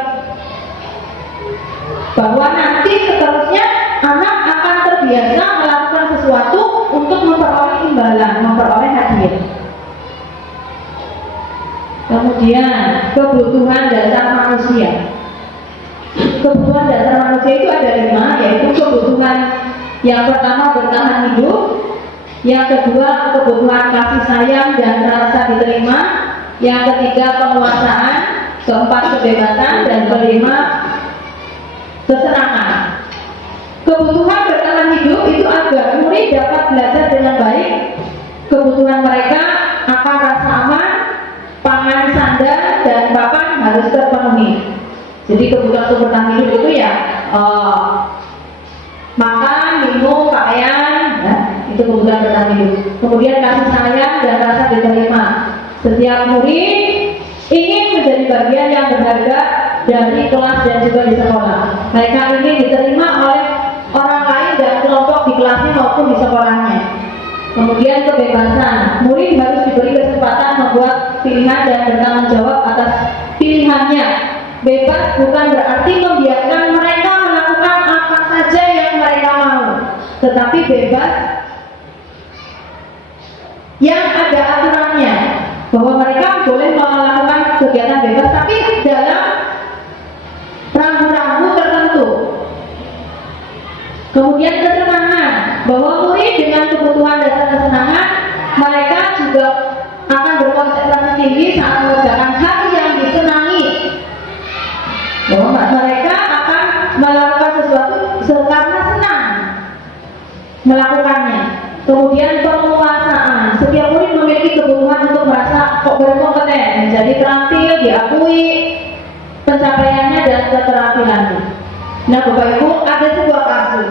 Bahwa nanti seterusnya anak akan terbiasa melakukan sesuatu untuk memperoleh imbalan, memperoleh hadiah. Kemudian kebutuhan dasar manusia. Kebutuhan dasar manusia itu ada 5, yaitu kebutuhan yang pertama bertahan hidup, yang kedua kebutuhan kasih sayang dan rasa diterima, yang ketiga penguasaan, keempat kebebasan, dan kelima kesenangan. Kebutuhan bertahan hidup itu agar murid dapat belajar dengan baik. Kebutuhan mereka akan rasa aman, pangan, sandang, dan papan harus terpenuhi. Jadi kebutuhan untuk bertahan hidup itu ya makan, minum, pakaian, ya, itu kebutuhan bertahan hidup. Kemudian kasih sayang dan rasa diterima. Setiap murid ingin menjadi bagian yang berharga dari kelas dan juga di sekolah. Mereka ingin diterima oleh orang lain dan kelompok di kelasnya maupun di sekolahnya. Kemudian kebebasan, murid harus diberi kesempatan membuat pilihan dan bertanggung jawab atas pilihannya. Bebas bukan berarti membiarkan mereka melakukan apa saja yang mereka mau, tetapi bebas yang ada aturannya, bahwa mereka boleh melakukan kegiatan bebas tapi dalam rambu-rambu tertentu. Kemudian kesenangan, bahwa murid dengan kebutuhan dasar kesenangan, mereka juga akan berkonsentrasi tinggi saat mengerjakan hal yang disenangi, bahwa mereka akan melakukan sesuatu karena senang melakukannya. Kemudian penguasaan, setiap murid memiliki kebutuhan untuk merasa berkompeten, menjadi terampil, diakui pencapaiannya dan keterampilannya. Nah Bapak Ibu, ada sebuah kasus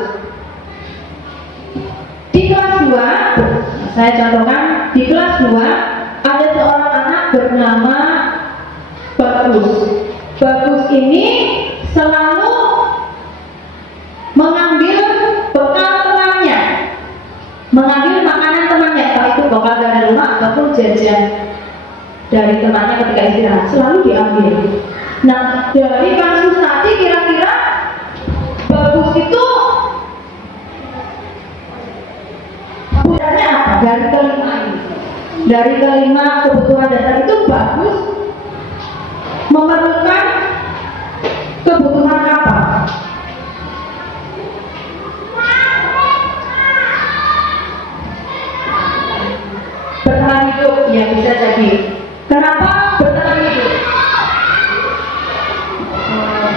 di kelas 2, saya contohkan, di kelas 2 ada seorang anak bernama Bagus. Bagus ini selalu mengambil bekal temannya, mengambil makanan temannya, entah itu bekal dari rumah ataupun jajan dari temannya ketika istirahat, selalu diambil. Nah, dari kasus tadi kira-kira Bagus itu budayanya apa? Dari kelima ini, dari kelima kebutuhan dasar itu Bagus memerlukan kebutuhan apa? Bertahan hidup, ya bisa jadi. Kenapa bertahan hidup?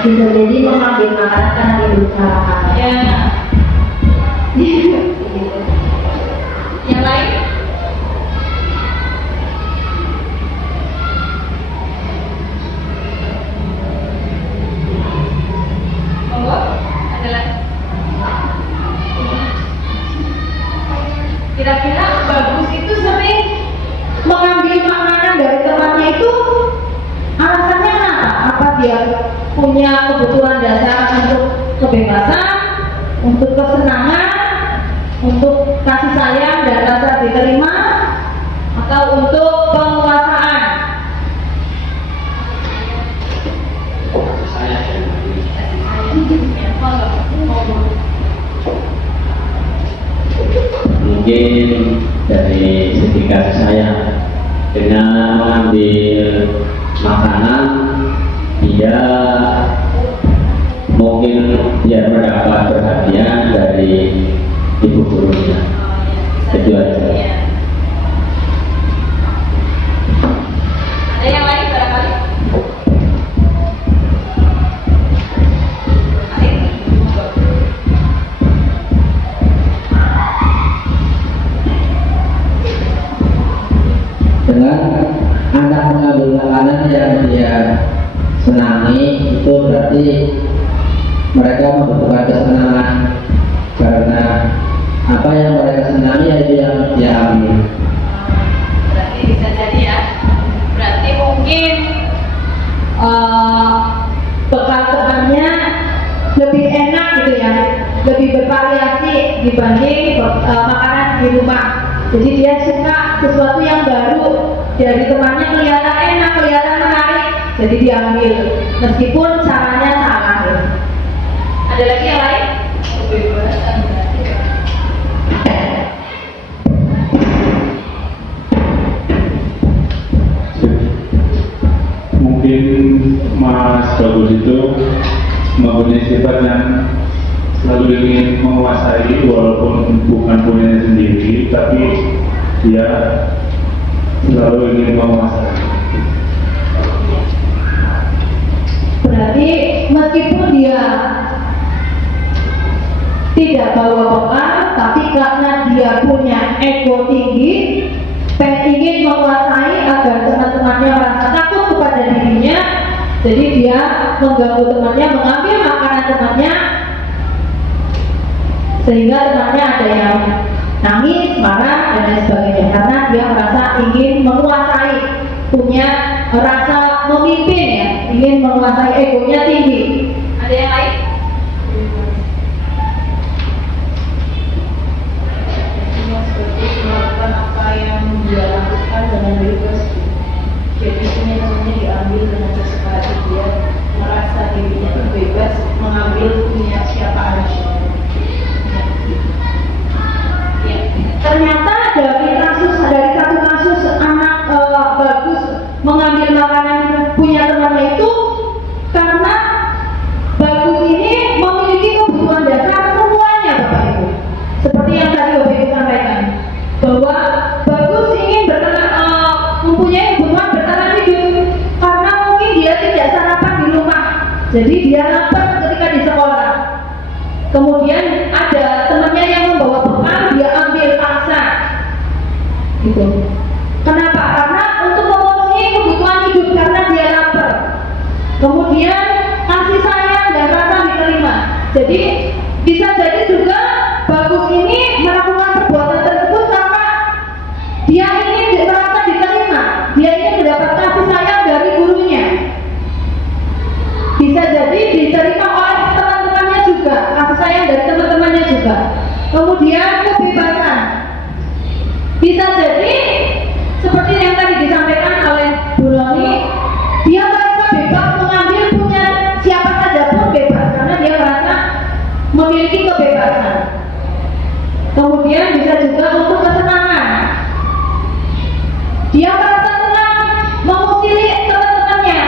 Bisa jadi mengambil makanan karena diusahakan. Ya. Yang lain? Monggo, ada lagi? Kira-kira Bagus itu sering mengambil makanan dari temannya itu alasannya kenapa? Apa dia punya kebutuhan dasar untuk kebebasan, untuk kesenangan, untuk kasih sayang dan rasa diterima, atau untuk penguasaan? Mungkin dari segi kasih sayang, dengan mengambil makanan dia mungkin dia mendapat perhatian dari ibu gurunya. Itu aja. Ada yang lain barangkali? Dengan anak mengambil makanan yang dia senangi, itu berarti mereka membutuhkan kesenangan, karena apa yang mereka senangi itu yang dia ambil. Berarti bisa jadi ya. Berarti mungkin bekal temannya lebih enak gitu ya, lebih bervariasi dibanding makanan di rumah. Jadi dia suka sesuatu yang baru dari temannya, kelihatan enak, kelihatan menarik, jadi diambil meskipun caranya salah ya. Ada lagi yang lain? Mungkin Mas Bagus itu mempunyai sifat yang selalu ingin menguasai, walaupun bukan punya sendiri, tapi dia selalu ingin menguasai. Berarti meskipun dia tidak bawa bekal, tapi karena dia punya ego tinggi, ingin menguasai agar teman-temannya merasa takut kepada dirinya, jadi dia mengganggu temannya, mengambil makanan temannya, sehingga temannya ada yang nangis, marah, dan lain sebagainya, karena dia merasa ingin menguasai, punya rasa memimpin ya, ingin menguasai, egonya tinggi. Ada yang lain? bebas. Jadi teman-temannya diambil dengan kesepakatan dia merasa dirinya itu bebas mengambil punya siapa aja. Ya. Ternyata dari satu kasus anak bagus mengambil makanan punya temannya itu karena bagus ini memiliki kebutuhan dasar semuanya, Bapak Ibu. Seperti yang tadi Bapak Ibu sampaikan bahwa bagus ingin mempunyai kebutuhan bertahan hidup karena mungkin dia tidak sarapan di rumah, jadi dia lapar ketika di sekolah. Kemudian ada temannya yang membawa bekal, dia ambil paksa. Gitu. Kenapa? Karena untuk memenuhi kebutuhan hidup karena dia lapar. Kemudian kasih sayang dan rasa diterima. Jadi bisa jadi juga bagus ini melakukan perbuatan tersebut karena dia ingin merasa diterima. Dia ingin mendapat kasih sayang dari gurunya. Bisa jadi diterima oleh teman-temannya juga, kasih sayang dari teman-temannya juga. Kemudian kebebasan. Bisa jadi seperti yang tadi disampaikan oleh Bu Roni, dia merasa bebas mengambil punya siapa saja pun bebas karena dia merasa memiliki kebebasan. Kemudian bisa juga untuk kesenangan. Dia merasa senang mengusili teman-temannya,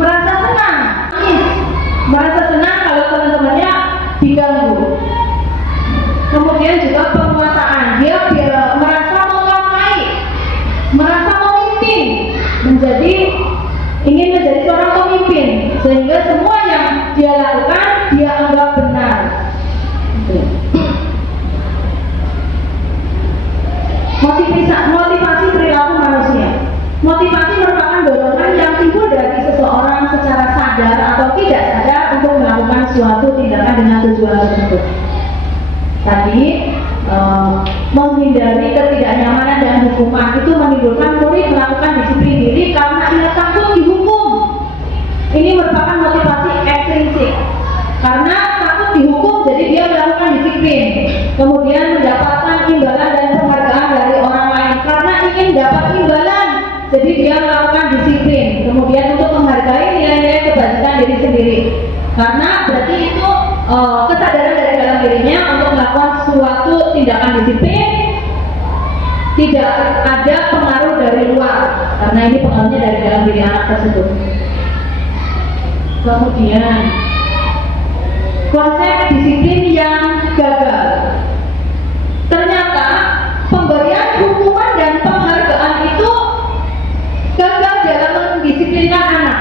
merasa senang, merasa senang kalau teman-temannya diganggu. Kemudian juga penguasaan, dia merasa menguasai, merasa memimpin, ingin menjadi seorang pemimpin, sehingga semua yang dia lakukan dia anggap benar. Motivasi perilaku manusia. Motivasi merupakan dorongan yang timbul dari seseorang secara sadar atau tidak sadar untuk melakukan suatu tindakan dengan tujuan tertentu. Tadi menghindari ketidaknyamanan dan hukuman itu menimbulkan murid melakukan disiplin diri karena ia takut dihukum. Ini merupakan motivasi ekstrinsik. Karena takut dihukum, jadi dia melakukan disiplin. Kemudian mendapatkan imbalan dan penghargaan dari orang lain. Karena ingin dapat imbalan, jadi dia melakukan disiplin. Kemudian untuk menghargai nilai-nilai kebajikan diri sendiri. Karena berarti itu kesadaran dari dalam dirinya untuk melakukan suatu tindakan disiplin, tidak ada pengaruh dari luar, karena ini pengaruhnya dari dalam diri anak tersebut. Kemudian konsep disiplin yang gagal. Ternyata pemberian hukuman dan penghargaan itu gagal dalam mendisiplinkan anak.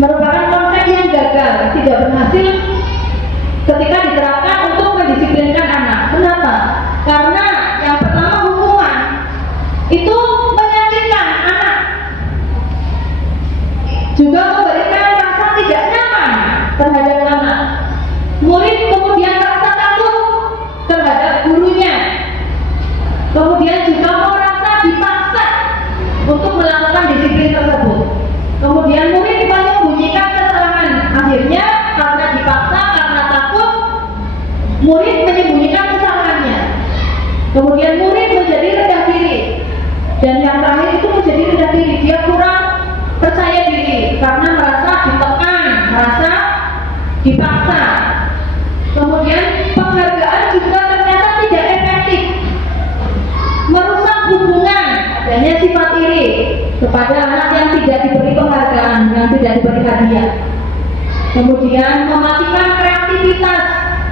Merupakan konsep yang gagal, tidak berhasil ketika diterapkan untuk mendisiplinkan anak. Kenapa? Karena yang pertama hukuman itu menyakitkan anak, juga memberikan rasa tidak nyaman terhadap anak. Murid kemudian merasa takut terhadap gurunya, kemudian juga merasa dipaksa untuk melakukan disiplin tersebut. Kemudian murid menyembunyikan kesalahan. Akhirnya karena dipaksa, karena takut, murid menyembunyikan kesalahannya. Kemudian murid menjadi rendah diri. Dan yang terakhir itu menjadi rendah diri. Dia kurang percaya diri karena merasa ditekan, merasa dipaksa. Kemudian penghargaan juga ternyata tidak efektif, merusak hubungan, adanya sifat iri kepada anak yang tidak diberi penghargaan, yang tidak diberi hadiah. Kemudian mematikan kreativitas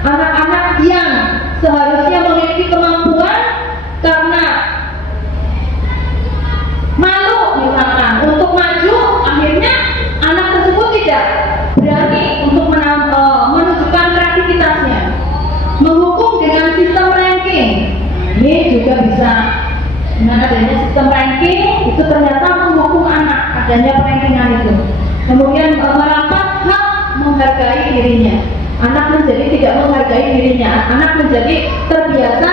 anak-anak yang seharusnya memiliki kemampuan karena malu misalkan untuk maju, akhirnya anak tersebut tidak berani untuk menunjukkan kreativitasnya. Menghukum dengan sistem ranking, ini juga bisa. Dengan adanya sistem ranking itu ternyata menghukum anak, adanya perankingan itu. Kemudian merampas hak menghargai dirinya. Anak menjadi tidak menghargai dirinya. Anak menjadi terbiasa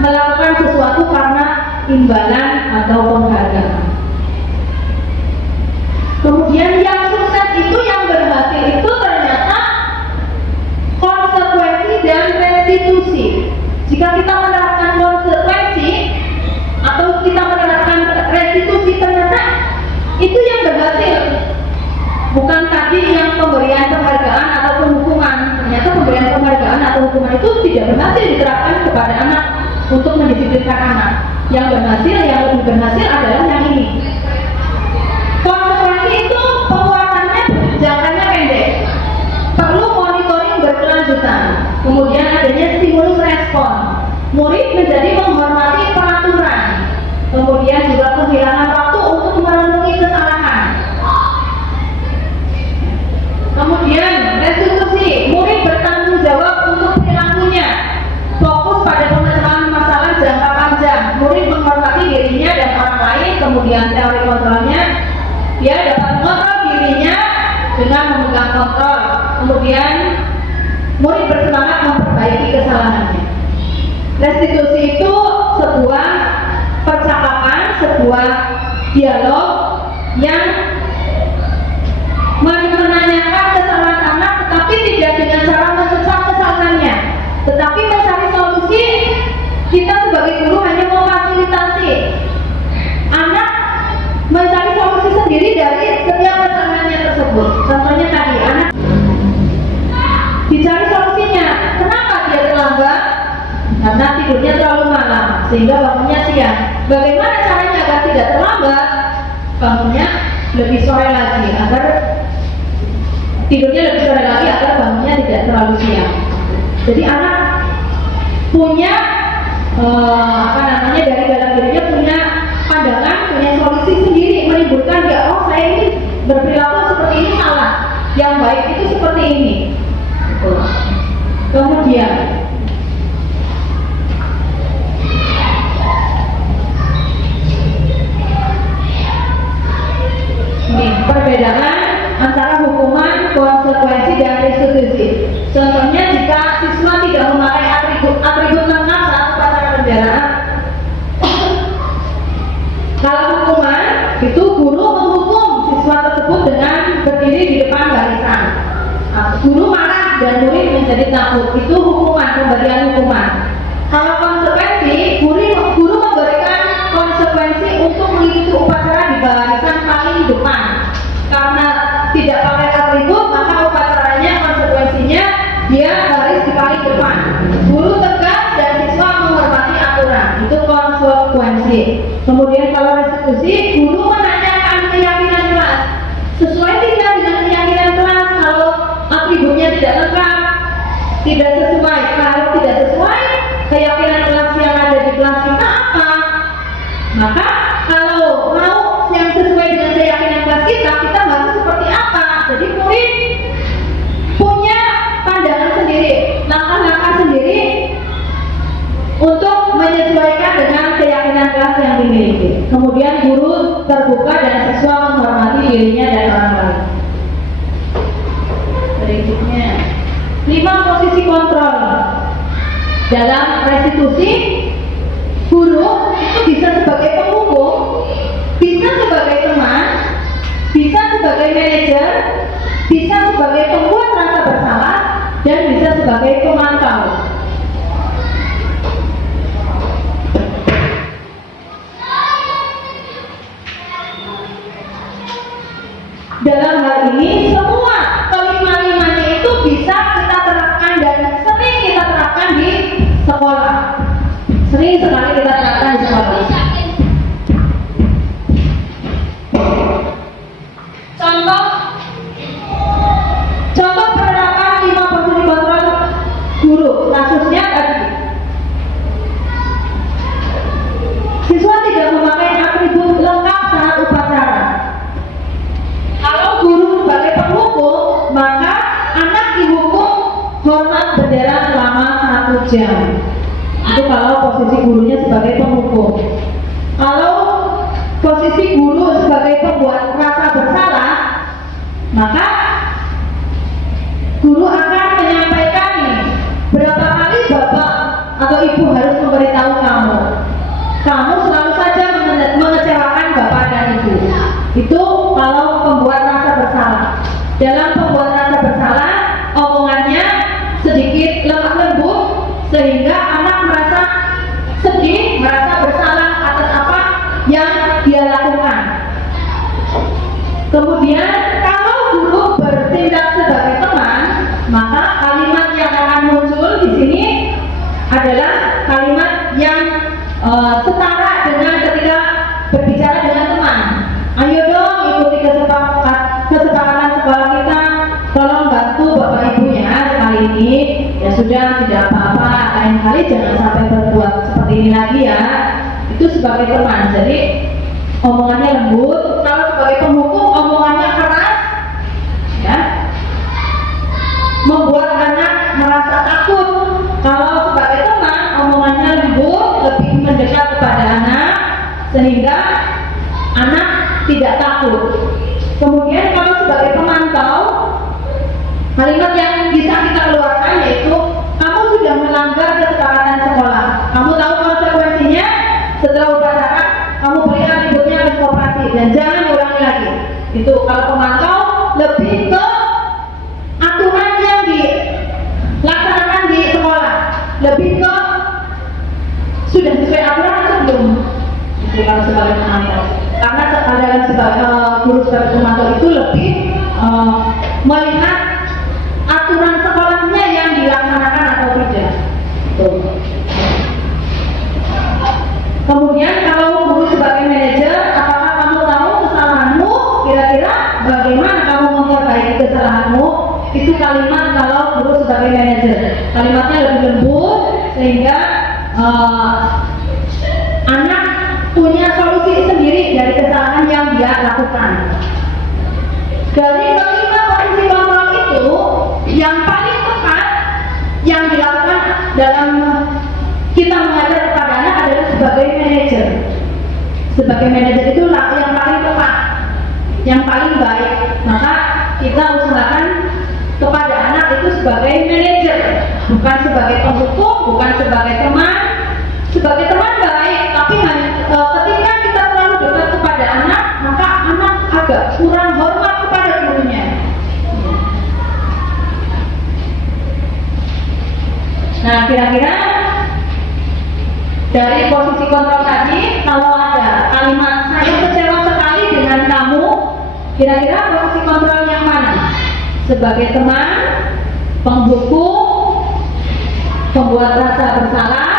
melakukan sesuatu karena imbalan atau penghargaan. Kemudian yang sukses itu, yang berhasil itu ternyata konsekuensi dan restitusi. Jika kita menerapkan konsekuensi atau kita menerapkan restitusi, ternyata hukuman itu tidak berhasil diterapkan kepada anak untuk mendisiplinkan anak. Yang berhasil, yang lebih berhasil adalah yang ini. Konsekuensi itu penguatannya jangkanya pendek, perlu monitoring berkelanjutan, kemudian adanya stimulus respon, murid menjadi menghormati peraturan, kemudian juga kehilangan waktu untuk merenungi kesalahan. Kemudian restitusi, murid bertanggung jawab untuk perilakunya, fokus pada pemecahan masalah jangka panjang, murid menghormati dirinya dan orang lain. Kemudian teori kontrolnya, dia dapat mengontrol dirinya dengan memegang kontrol. Kemudian murid bersemangat memperbaiki kesalahannya. Restitusi itu sebuah percakapan, sebuah dialog yang menanyakan kesalahan anak, tetapi tidak dengan cara mencegah kesalahannya, tetapi mencari solusi. Kita sebagai guru hanya memfasilitasi anak mencari solusi sendiri dari setiap kesalahannya tersebut. Contohnya tadi, anak dicari solusinya. Kenapa dia terlambat? Karena tidurnya terlalu malam sehingga bangunnya siang. Bagaimana caranya agar tidak terlambat? Bangunnya lebih sore lagi agar tidurnya lebih sore lagi agar bangunnya tidak terlalu siang. Jadi anak punya dari dalam dirinya punya pandangan, punya solusi sendiri, menimbulkan dia, oh saya ini berperilaku seperti ini salah, yang baik itu seperti ini. Kemudian ini perbedaan antara hukuman, konsekuensi, dan restitusi. Contohnya jika siswa tidak memakai atribut lengkap saat upacara bendera, kalau hukuman itu guru menghukum siswa tersebut dengan berdiri di depan barisan. Guru marah dan murid menjadi takut, itu hukuman, pemberian hukuman. Kalau konsekuensi, guru memberikan konsekuensi untuk mengikuti upacara di barisan paling depan. Karena tidak pakai atribut, maka upacaranya konsekuensinya dia baris di paling depan. Guru tegas dan siswa menghormati aturan, itu konsekuensi. Kemudian kalau restitusi, guru menanyakan keyakinan kelas, sesuai tidak dengan keyakinan kelas. Kalau atributnya tidak lengkap, tidak sesuai. Kalau tidak sesuai keyakinan kelas yang ada di kelas kita apa? Maka kalau mau yang sesuai dengan keyakinan kelas kita harus seperti apa? Jadi murid punya pandangan sendiri, langkah-langkah sendiri untuk menyesuaikan dengan keyakinan kelas yang dimiliki. Kemudian guru terbuka dan siswa menghormati dirinya dan orang lain. Berikutnya, 5 posisi kontrol. Dalam restitusi, guru itu bisa sebagai penghukum, bisa sebagai teman, bisa sebagai manajer, bisa sebagai pembuat rasa bersalah, dan bisa sebagai pemantau. Dalam hal ini, semua kelima-limanya itu bisa kita terapkan dan sering kita terapkan di sekolah. Sering sekali kita terapkan di sekolah. Contoh penerapan 5 posisi kontrol guru. Kasusnya tadi, siswa tidak memakai atribut lengkap saat upacara. Kalau guru sebagai penghukum, maka anak dihukum hormat bendera selama 1 jam. Itu kalau posisi gurunya sebagai penghukum. Kalau posisi guru sebagai pembuat rasa bersalah, maka guru akan menyampaikan nih, berapa kali bapak atau ibu harus memberitahu kamu selalu saja mengecewakan bapak dan ibu. Itu kalau pembuat rasa bersalah. Dalam pembuat rasa bersalah, omongannya sedikit lemah lembut sehingga anak merasa sedih, merasa bersalah atas apa yang dia lakukan. Kemudian kalau guru bertindak sebagai teman, maka kalimat yang akan muncul di sini nanti jangan sampai berbuat seperti ini lagi ya. Itu sebagai teman, jadi omongannya lembut. Kalau sebagai penghukum omongannya keras, ya, membuat anak merasa takut. Kalau sebagai teman omongannya lembut, lebih mendekat kepada anak sehingga anak tidak takut. Kemudian kalau sebagai pemantau, kalimat yang bisa kita keluarkan yaitu kamu sudah melanggar kesepakatan sekolah. Kamu tahu konsekuensinya. Setelah upacara kamu berikan ributnya ke koperasi dan jangan diulangi lagi. Itu kalau pemantau lebih ke aturan yang dilaksanakan di sekolah, lebih ke sudah sesuai aturan atau belum. Itu kalau sebagai pemantau. Karena dalam sebagai guru sebagai pemantau itu lebih melihat aturan sekolahnya yang dilaksanakan atau tidak. Tuh. Kemudian kalau guru sebagai manajer, apakah kamu tahu kesalahanmu? Kira-kira bagaimana kamu memperbaiki kesalahanmu? Itu kalimat kalau guru sebagai manajer. Kalimatnya lebih lembut sehingga anak punya solusi sendiri dari kesalahan yang dia lakukan. Dari kelima posisi kontrol itu, yang paling tepat yang dilakukan dalam kita mengajar kepada anak adalah sebagai manajer. Sebagai manajer itu yang paling tepat, yang paling baik. Maka kita usahakan kepada anak itu sebagai manajer, bukan sebagai penghukum, bukan sebagai teman. Sebagai teman baik, tapi ketika kita terlalu dekat kepada anak, maka anak agak kurang hormat kepada gurunya. Nah, kira-kira dari posisi kontrol tadi, kalau ada kalimat saya kecewa sekali dengan kamu, kira-kira posisi kontrol yang mana? Sebagai teman, penghukum, pembuat rasa bersalah,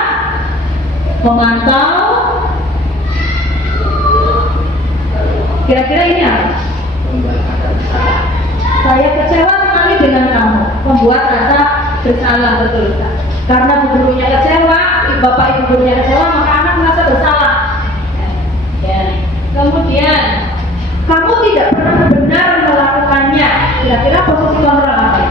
memantau, kira-kira ini apa? Saya kecewa sekali dengan kamu, membuat rasa bersalah, betul kan? Karena gurunya kecewa, bapak ibu gurunya kecewa, maka anak merasa bersalah. Ya. Kemudian kamu tidak pernah benar melakukannya. Kira-kira posisi kontrol apa?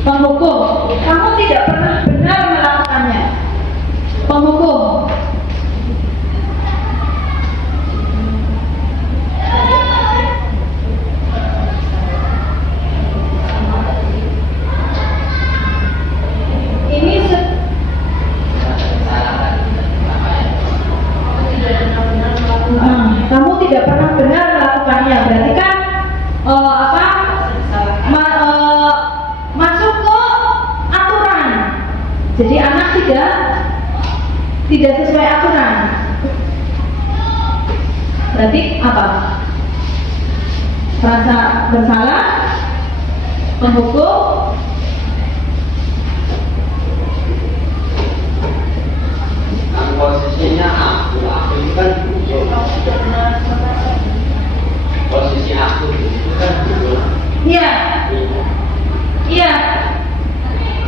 Penghukum, kamu tidak pernah benar melakukannya. Penghukum, kamu tidak pernah benar melakukannya. Berarti kan masuk ke aturan. Jadi anak tidak sesuai aturan. Berarti apa? Rasa bersalah, penghukum, posisinya aku itu kan posisi aku itu kan iya, iya.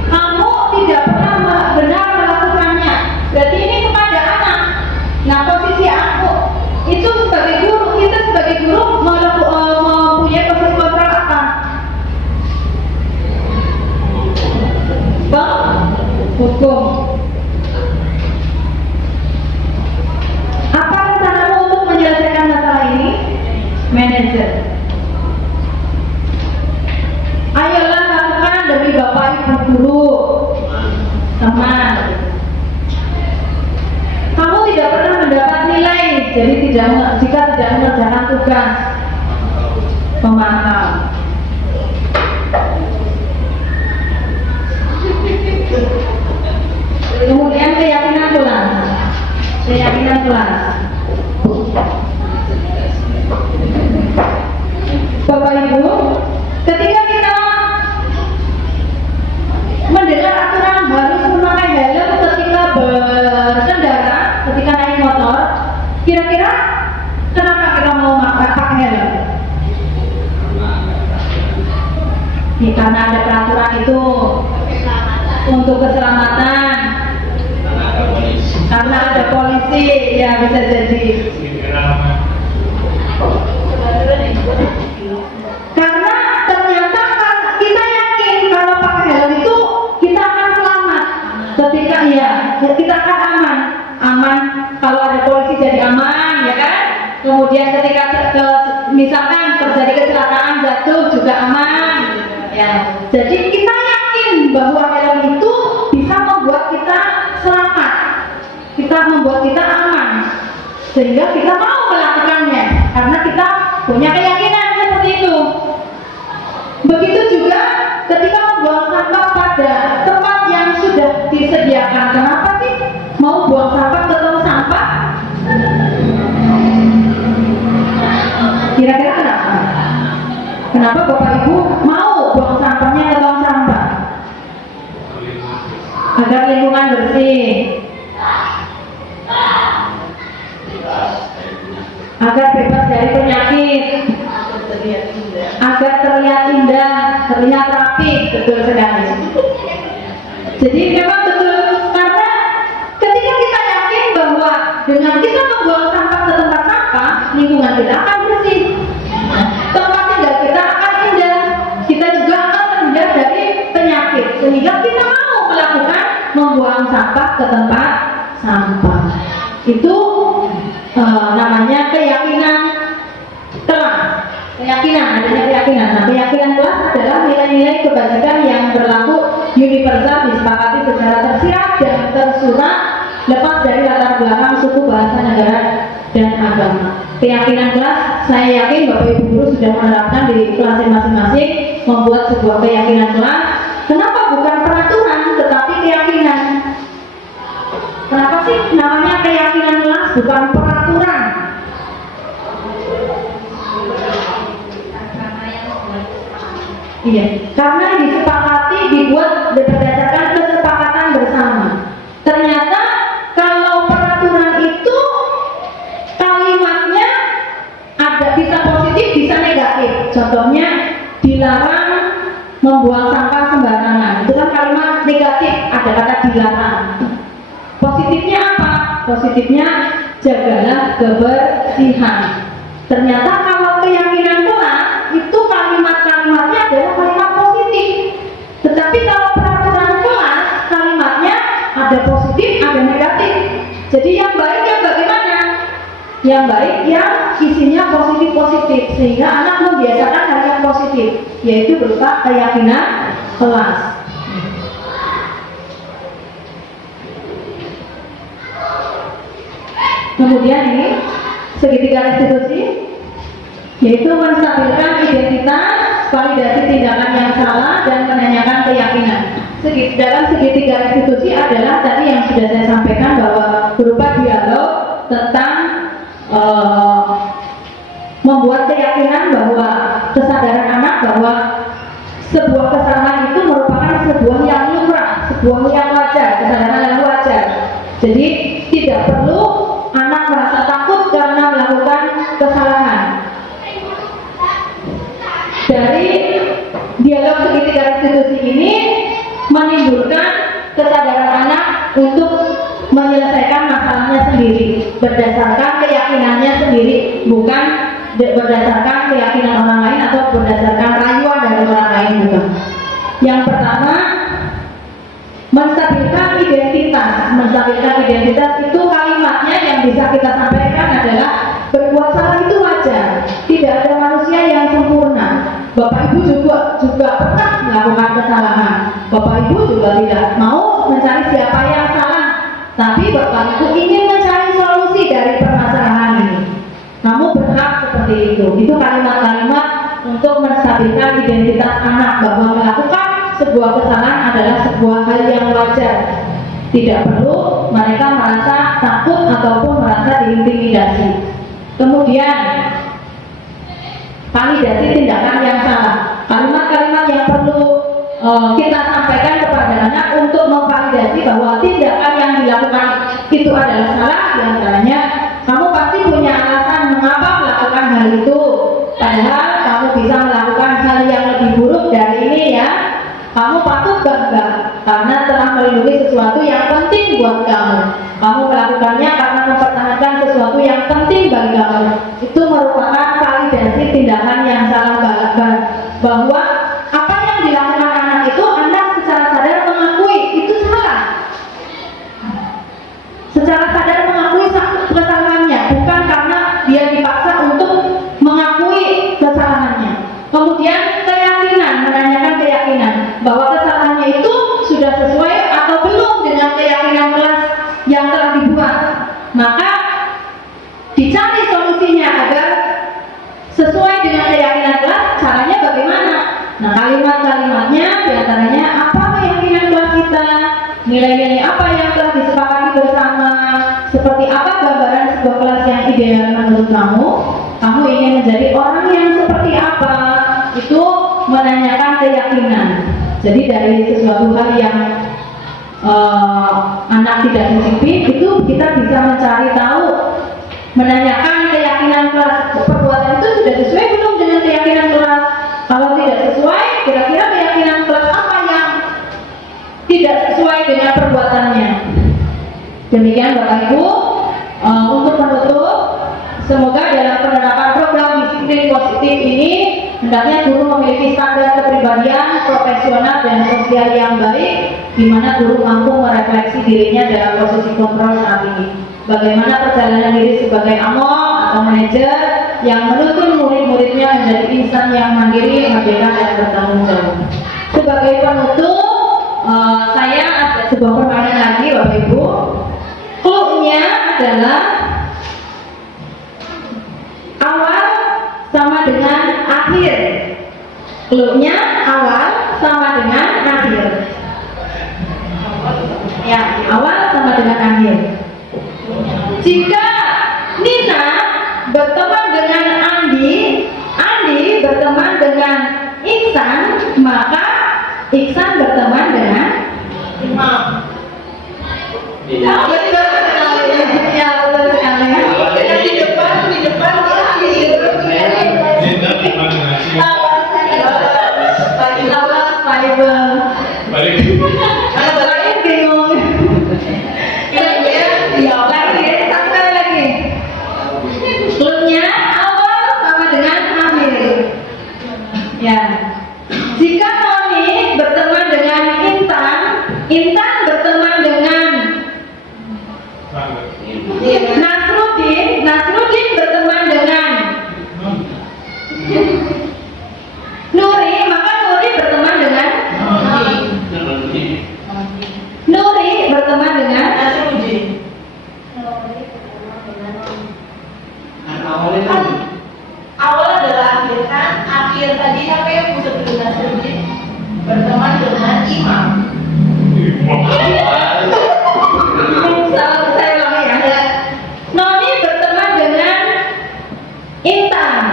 Kamu tidak pernah benar melakukannya. Berarti ini kepada anak. Nah, posisi aku itu sebagai guru, kita sebagai guru mempunyai posisi kontrol apa? Hukum. Apa rencanamu untuk menyelesaikan masalah ini? Manajer. Ayolah lakukan demi bapak ibu guru, teman. Kamu tidak pernah mendapat nilai, jadi jika tidak mengerjakan tugas pemantau. Kemudian keyakinan kelas. Keyakinan kelas. Bapak Ibu, ketika kita mendengar aturan harus memakai helm ketika berkendara, ketika naik motor, kira-kira kenapa kita mau pakai helm? karena ada peraturan itu untuk keselamatan, karena ada polisi, ya bisa jadi. Karena ternyata kita yakin kalau pakai helm itu kita akan selamat. Ketika kita akan aman. Kalau ada polisi jadi aman, ya kan? Kemudian ketika misalkan terjadi kecelakaan jatuh juga aman. Ya, jadi kita yakin bahwa helm itu bisa membuat kita selamat, membuat kita aman, sehingga kita mau melakukannya karena kita punya keyakinan seperti itu. Begitu juga ketika membuang sampah pada tempat yang sudah disediakan. Kenapa sih mau buang sampah ke tong sampah? Kira-kira kenapa? Kenapa Bapak Ibu mau buang sampahnya ke tong sampah? Agar lingkungan bersih, agar bebas dari penyakit, agar terlihat indah, terlihat rapi. Betul sekali. Jadi memang betul, karena ketika kita yakin bahwa dengan kita membuang sampah ke tempat sampah, lingkungan kita akan bersih, tempat tinggal kita akan indah, kita juga akan terhindar dari penyakit, sehingga kita mau melakukan membuang sampah ke tempat sampah. Itu namanya keyakinan kelas. Keyakinan, adanya keyakinan. Nah, keyakinan kelas adalah nilai-nilai kebajikan yang berlaku universal, disepakati secara tersirat dan tersurat, lepas dari latar belakang suku, bahasa, negara, dan agama. Keyakinan kelas, saya yakin Bapak Ibu guru sudah menerapkan di kelas masing-masing, membuat sebuah keyakinan kelas. Kenapa bukan peraturan tetapi keyakinan? Kenapa sih namanya keyakinan kelas bukan peraturan? Iya, karena disepakati, dibuat berdasarkan kesepakatan bersama. Ternyata kalau peraturan itu kalimatnya ada bisa positif, bisa negatif. Contohnya dilarang membuang sampah sembarangan. Itu kan kalimat negatif, ada kata dilarang. Positifnya apa? Positifnya jagalah kebersihan. Ternyata kalau keyakinan kelas itu kalimat-kalimatnya adalah kalimat positif. Tetapi kalau peraturan kelas kalimatnya ada positif, ada negatif. Jadi yang baik yang bagaimana? Yang baik yang isinya positif-positif, sehingga anak membiasakan hal yang positif, yaitu berupa keyakinan kelas. Kemudian ini segitiga restitusi, yaitu menstabilkan identitas, validasi tindakan yang salah, dan menanyakan keyakinan. Dalam segitiga restitusi adalah tadi yang sudah saya sampaikan, bahwa berupa dialog tentang membuat keyakinan bahwa kesadaran anak bahwa sebuah kesalahan itu merupakan sebuah yang lumrah, sebuah yang wajar, kesadaran yang wajar. Jadi tidak perlu anak merasa takut karena melakukan kesalahan. Dari dialog segitiga restitusi ini menimbulkan kesadaran anak untuk menyelesaikan masalahnya sendiri berdasarkan keyakinannya sendiri, bukan berdasarkan keyakinan orang lain atau berdasarkan rayuan dari orang lain, bukan. Yang pertama, menstabilkan identitas. Menstabilkan identitas itu kalimatnya yang bisa kita sampaikan adalah berbuat salah itu wajar. Tidak ada manusia yang sempurna. Bapak Ibu juga pernah melakukan kesalahan. Bapak Ibu juga tidak mau mencari siapa yang salah, tapi Bapak Ibu ingin mencari solusi dari permasalahan ini. Kamu berhak seperti itu. Itu kalimat-kalimat untuk menstabilkan identitas anak, bahwa melakukan sebuah kesalahan adalah sebuah hal yang wajar. Tidak perlu mereka merasa takut ataupun merasa diintimidasi. Kemudian validasi tindakan yang salah. Kalimat-kalimat yang perlu kita sampaikan kepada anak untuk memvalidasi bahwa tindakan yang dilakukan itu adalah salah. Di antaranya, kamu pasti punya alasan mengapa melakukan hal itu, padahal kamu bisa melakukan hal yang lebih buruk dari ini, ya. sesuatu yang penting buat kamu. Kamu melakukannya karena mempertahankan sesuatu yang penting bagi kamu. Itu merupakan validasi tindakan yang salah bahwa apa yang dilakukan anak itu anak secara sadar mengakui itu salah. Secara sadar mengakui kesalahannya, bukan karena dia dipaksa untuk mengakui kesalahannya. Kemudian keyakinan, menanyakan keyakinan bahwa kesalahannya itu sudah sesuai atau belum dengan keyakinan kelas yang telah dibuat. Maka dicari solusinya agar sesuai dengan keyakinan kelas. Caranya bagaimana? Nah, kalimat-kalimatnya diantaranya apa keyakinan kelas kita, nilai-nilai apa yang telah disepakati bersama, seperti apa gambaran sebuah kelas yang ideal menurut kamu ingin menjadi orang yang seperti apa, itu menanyakan keyakinan. Jadi dari sesuatu hal yang anak tidak disiplin, itu kita bisa mencari tahu, menanyakan keyakinan kelas, perbuatan itu sudah sesuai belum dengan keyakinan kelas. Kalau tidak sesuai, kira-kira keyakinan kelas apa yang tidak sesuai dengan perbuatannya. Demikian Bapak Ibu, untuk menutup, semoga dalam penerapan program disiplin positif ini hendaknya guru memiliki standar kepribadian profesional dan sosial yang baik, di mana guru mampu merefleksi dirinya dalam posisi kontrol saat ini. Bagaimana perjalanan diri sebagai among atau manajer yang menuntun murid-muridnya menjadi insan yang mandiri, merdeka dan bertanggung jawab. Sebagai penutup, saya ada sebuah permainan lagi Bapak Ibu. Clue-nya adalah awal sama dengan akhir. Clue-nya awal sama dengan akhir. Ya, awal sama dengan akhir. Jika Nina berteman dengan Andi, Andi berteman dengan Iksan, maka Iksan berteman dengan Imam. Ya, betul sekali. Ya, betul sekali. Di depan di akhir. Lawas, Bible. Balik bingung. Lagi, sampai lagi. Clue-nya awal sama dengan akhir. Ya. Jika Noni berteman dengan Intan, Intan berteman dengan Nasruddin, Nasruddin berteman dengan Nuri, maka Nuri berteman dengan Nuri berteman dengan Nasruddin. Awal adalah akhir kan? Akhir tadi apa yang sebelum Nasruddin berteman dengan Imam. Salah saya ulangi ya. Noni berteman dengan Intan,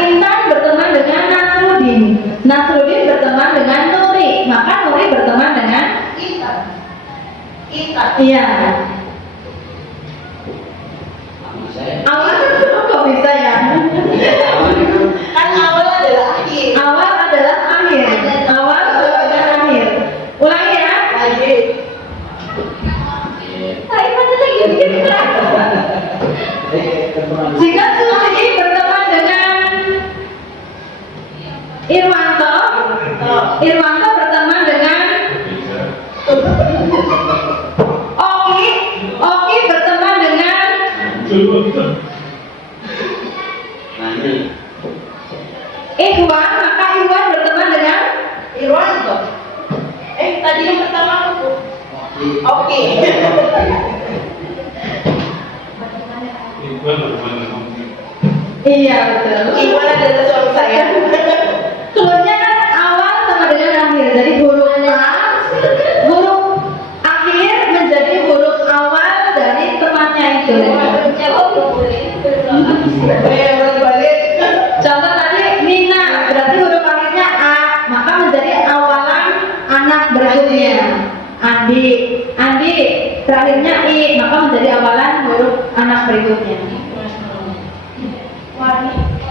Intan berteman dengan Nasruddin, Nasruddin berteman dengan Nuri, maka Nuri berteman dengan Intan. Intan. Iya. Awal kok bisa ya? Kan awal adalah akhir. Awal adalah akhir. Awal dengan akhir. Ulangi ya. Lagi. Saya mana lagi begini kan? Jika Susi berteman dengan Irwanto, Irwanto berteman dengan Oki, Oki berteman dengan Ikhwan, maka Ikhwan berteman dengan Irwanto. Tadi yang pertama aku. Oke. Iya betul. Ikhwan adalah suami saya. Clue-nya kan awal sama dengan akhir. Jadi huruf akhir menjadi huruf awal dari temannya itu. Contoh tadi Nina, berarti huruf akhirnya A, maka menjadi awalan anak berikutnya. Andi, terakhirnya I, maka menjadi awalan huruf anak berikutnya.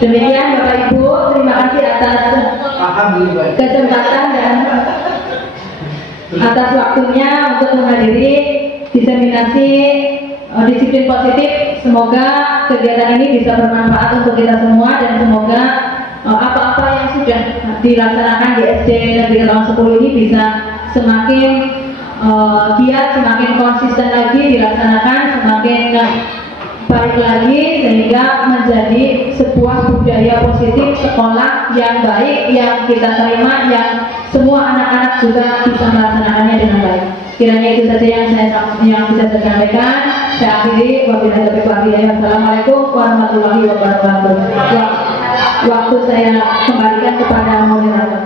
Demikian Bapak Ibu, terima kasih atas kesempatan dan atas waktunya untuk menghadiri diseminasi disiplin positif. Semoga kegiatan ini bisa bermanfaat untuk kita semua dan semoga apa-apa yang sudah dilaksanakan di SD Negeri tahun 10 ini bisa semakin giat, semakin konsisten lagi dilaksanakan, semakin baik lagi sehingga menjadi sebuah budaya positif sekolah yang baik, yang kita terima, yang semua anak-anak juga bisa melaksanakannya dengan baik. Kiranya itu saja yang bisa saya sampaikan. Saya akhiri, wabillahi taufiq wal hidayah. Wassalamualaikum warahmatullahi wabarakatuh. Waktu saya kembalikan kepada moderator.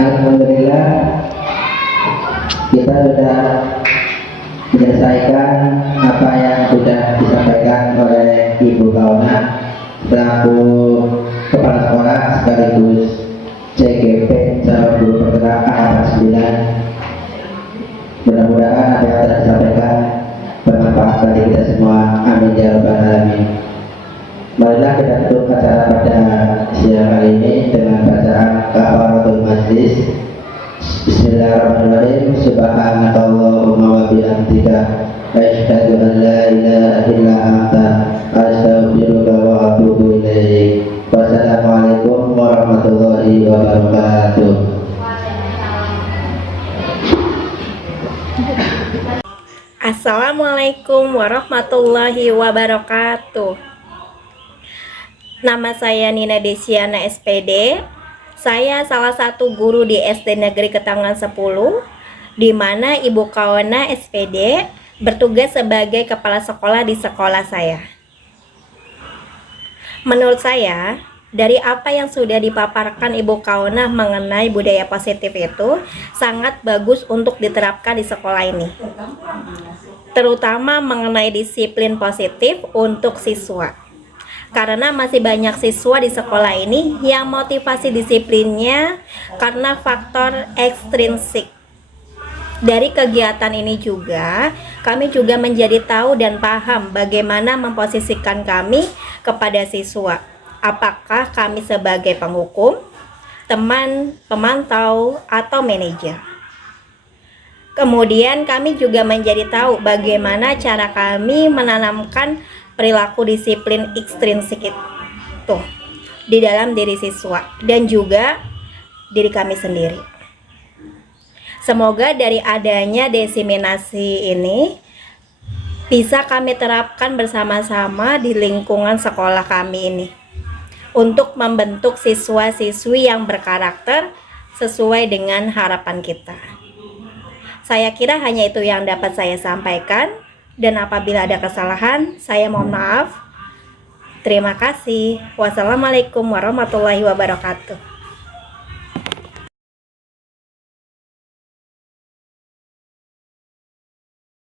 Alhamdulillah kita sudah menyelesaikan apa yang sudah disampaikan oleh Ibu Kauna selaku kepala sekolah sekaligus CGP calon guru bergerak angkatan 9. Mudah-mudahan apa yang telah disampaikan bermanfaat bagi kita semua. Amin ya rabbal alamin. Marilah kita tutup acara pada siang hari ini dengan bacaan kafaratul majlis. Bismillahirrahmanirrahim. Subhanakallahumma wa bihamdika asyhadu an la ilaha illa anta astaghfiruka wa atubu ilaik. Wassalamualaikum warahmatullahi wabarakatuh. Assalamualaikum warahmatullahi wabarakatuh. Nama saya Nina Desiana SPD. Saya salah satu guru di SD Negeri Ketangan 10, di mana Ibu Kauna SPD bertugas sebagai kepala sekolah di sekolah saya. Menurut saya, dari apa yang sudah dipaparkan Ibu Kauna mengenai budaya positif itu sangat bagus untuk diterapkan di sekolah ini. Terutama mengenai disiplin positif untuk siswa. Karena masih banyak siswa di sekolah ini yang motivasi disiplinnya karena faktor ekstrinsik. Dari kegiatan ini juga, kami juga menjadi tahu dan paham bagaimana memposisikan kami kepada siswa. Apakah kami sebagai penghukum, teman, pemantau, atau manajer. Kemudian kami juga menjadi tahu bagaimana cara kami menanamkan perilaku disiplin ekstrinsik itu di dalam diri siswa dan juga diri kami sendiri. Semoga dari adanya diseminasi ini bisa kami terapkan bersama-sama di lingkungan sekolah kami ini untuk membentuk siswa-siswi yang berkarakter sesuai dengan harapan kita. Saya kira hanya itu yang dapat saya sampaikan. Dan apabila ada kesalahan, saya mohon maaf. Terima kasih. Wassalamualaikum warahmatullahi wabarakatuh.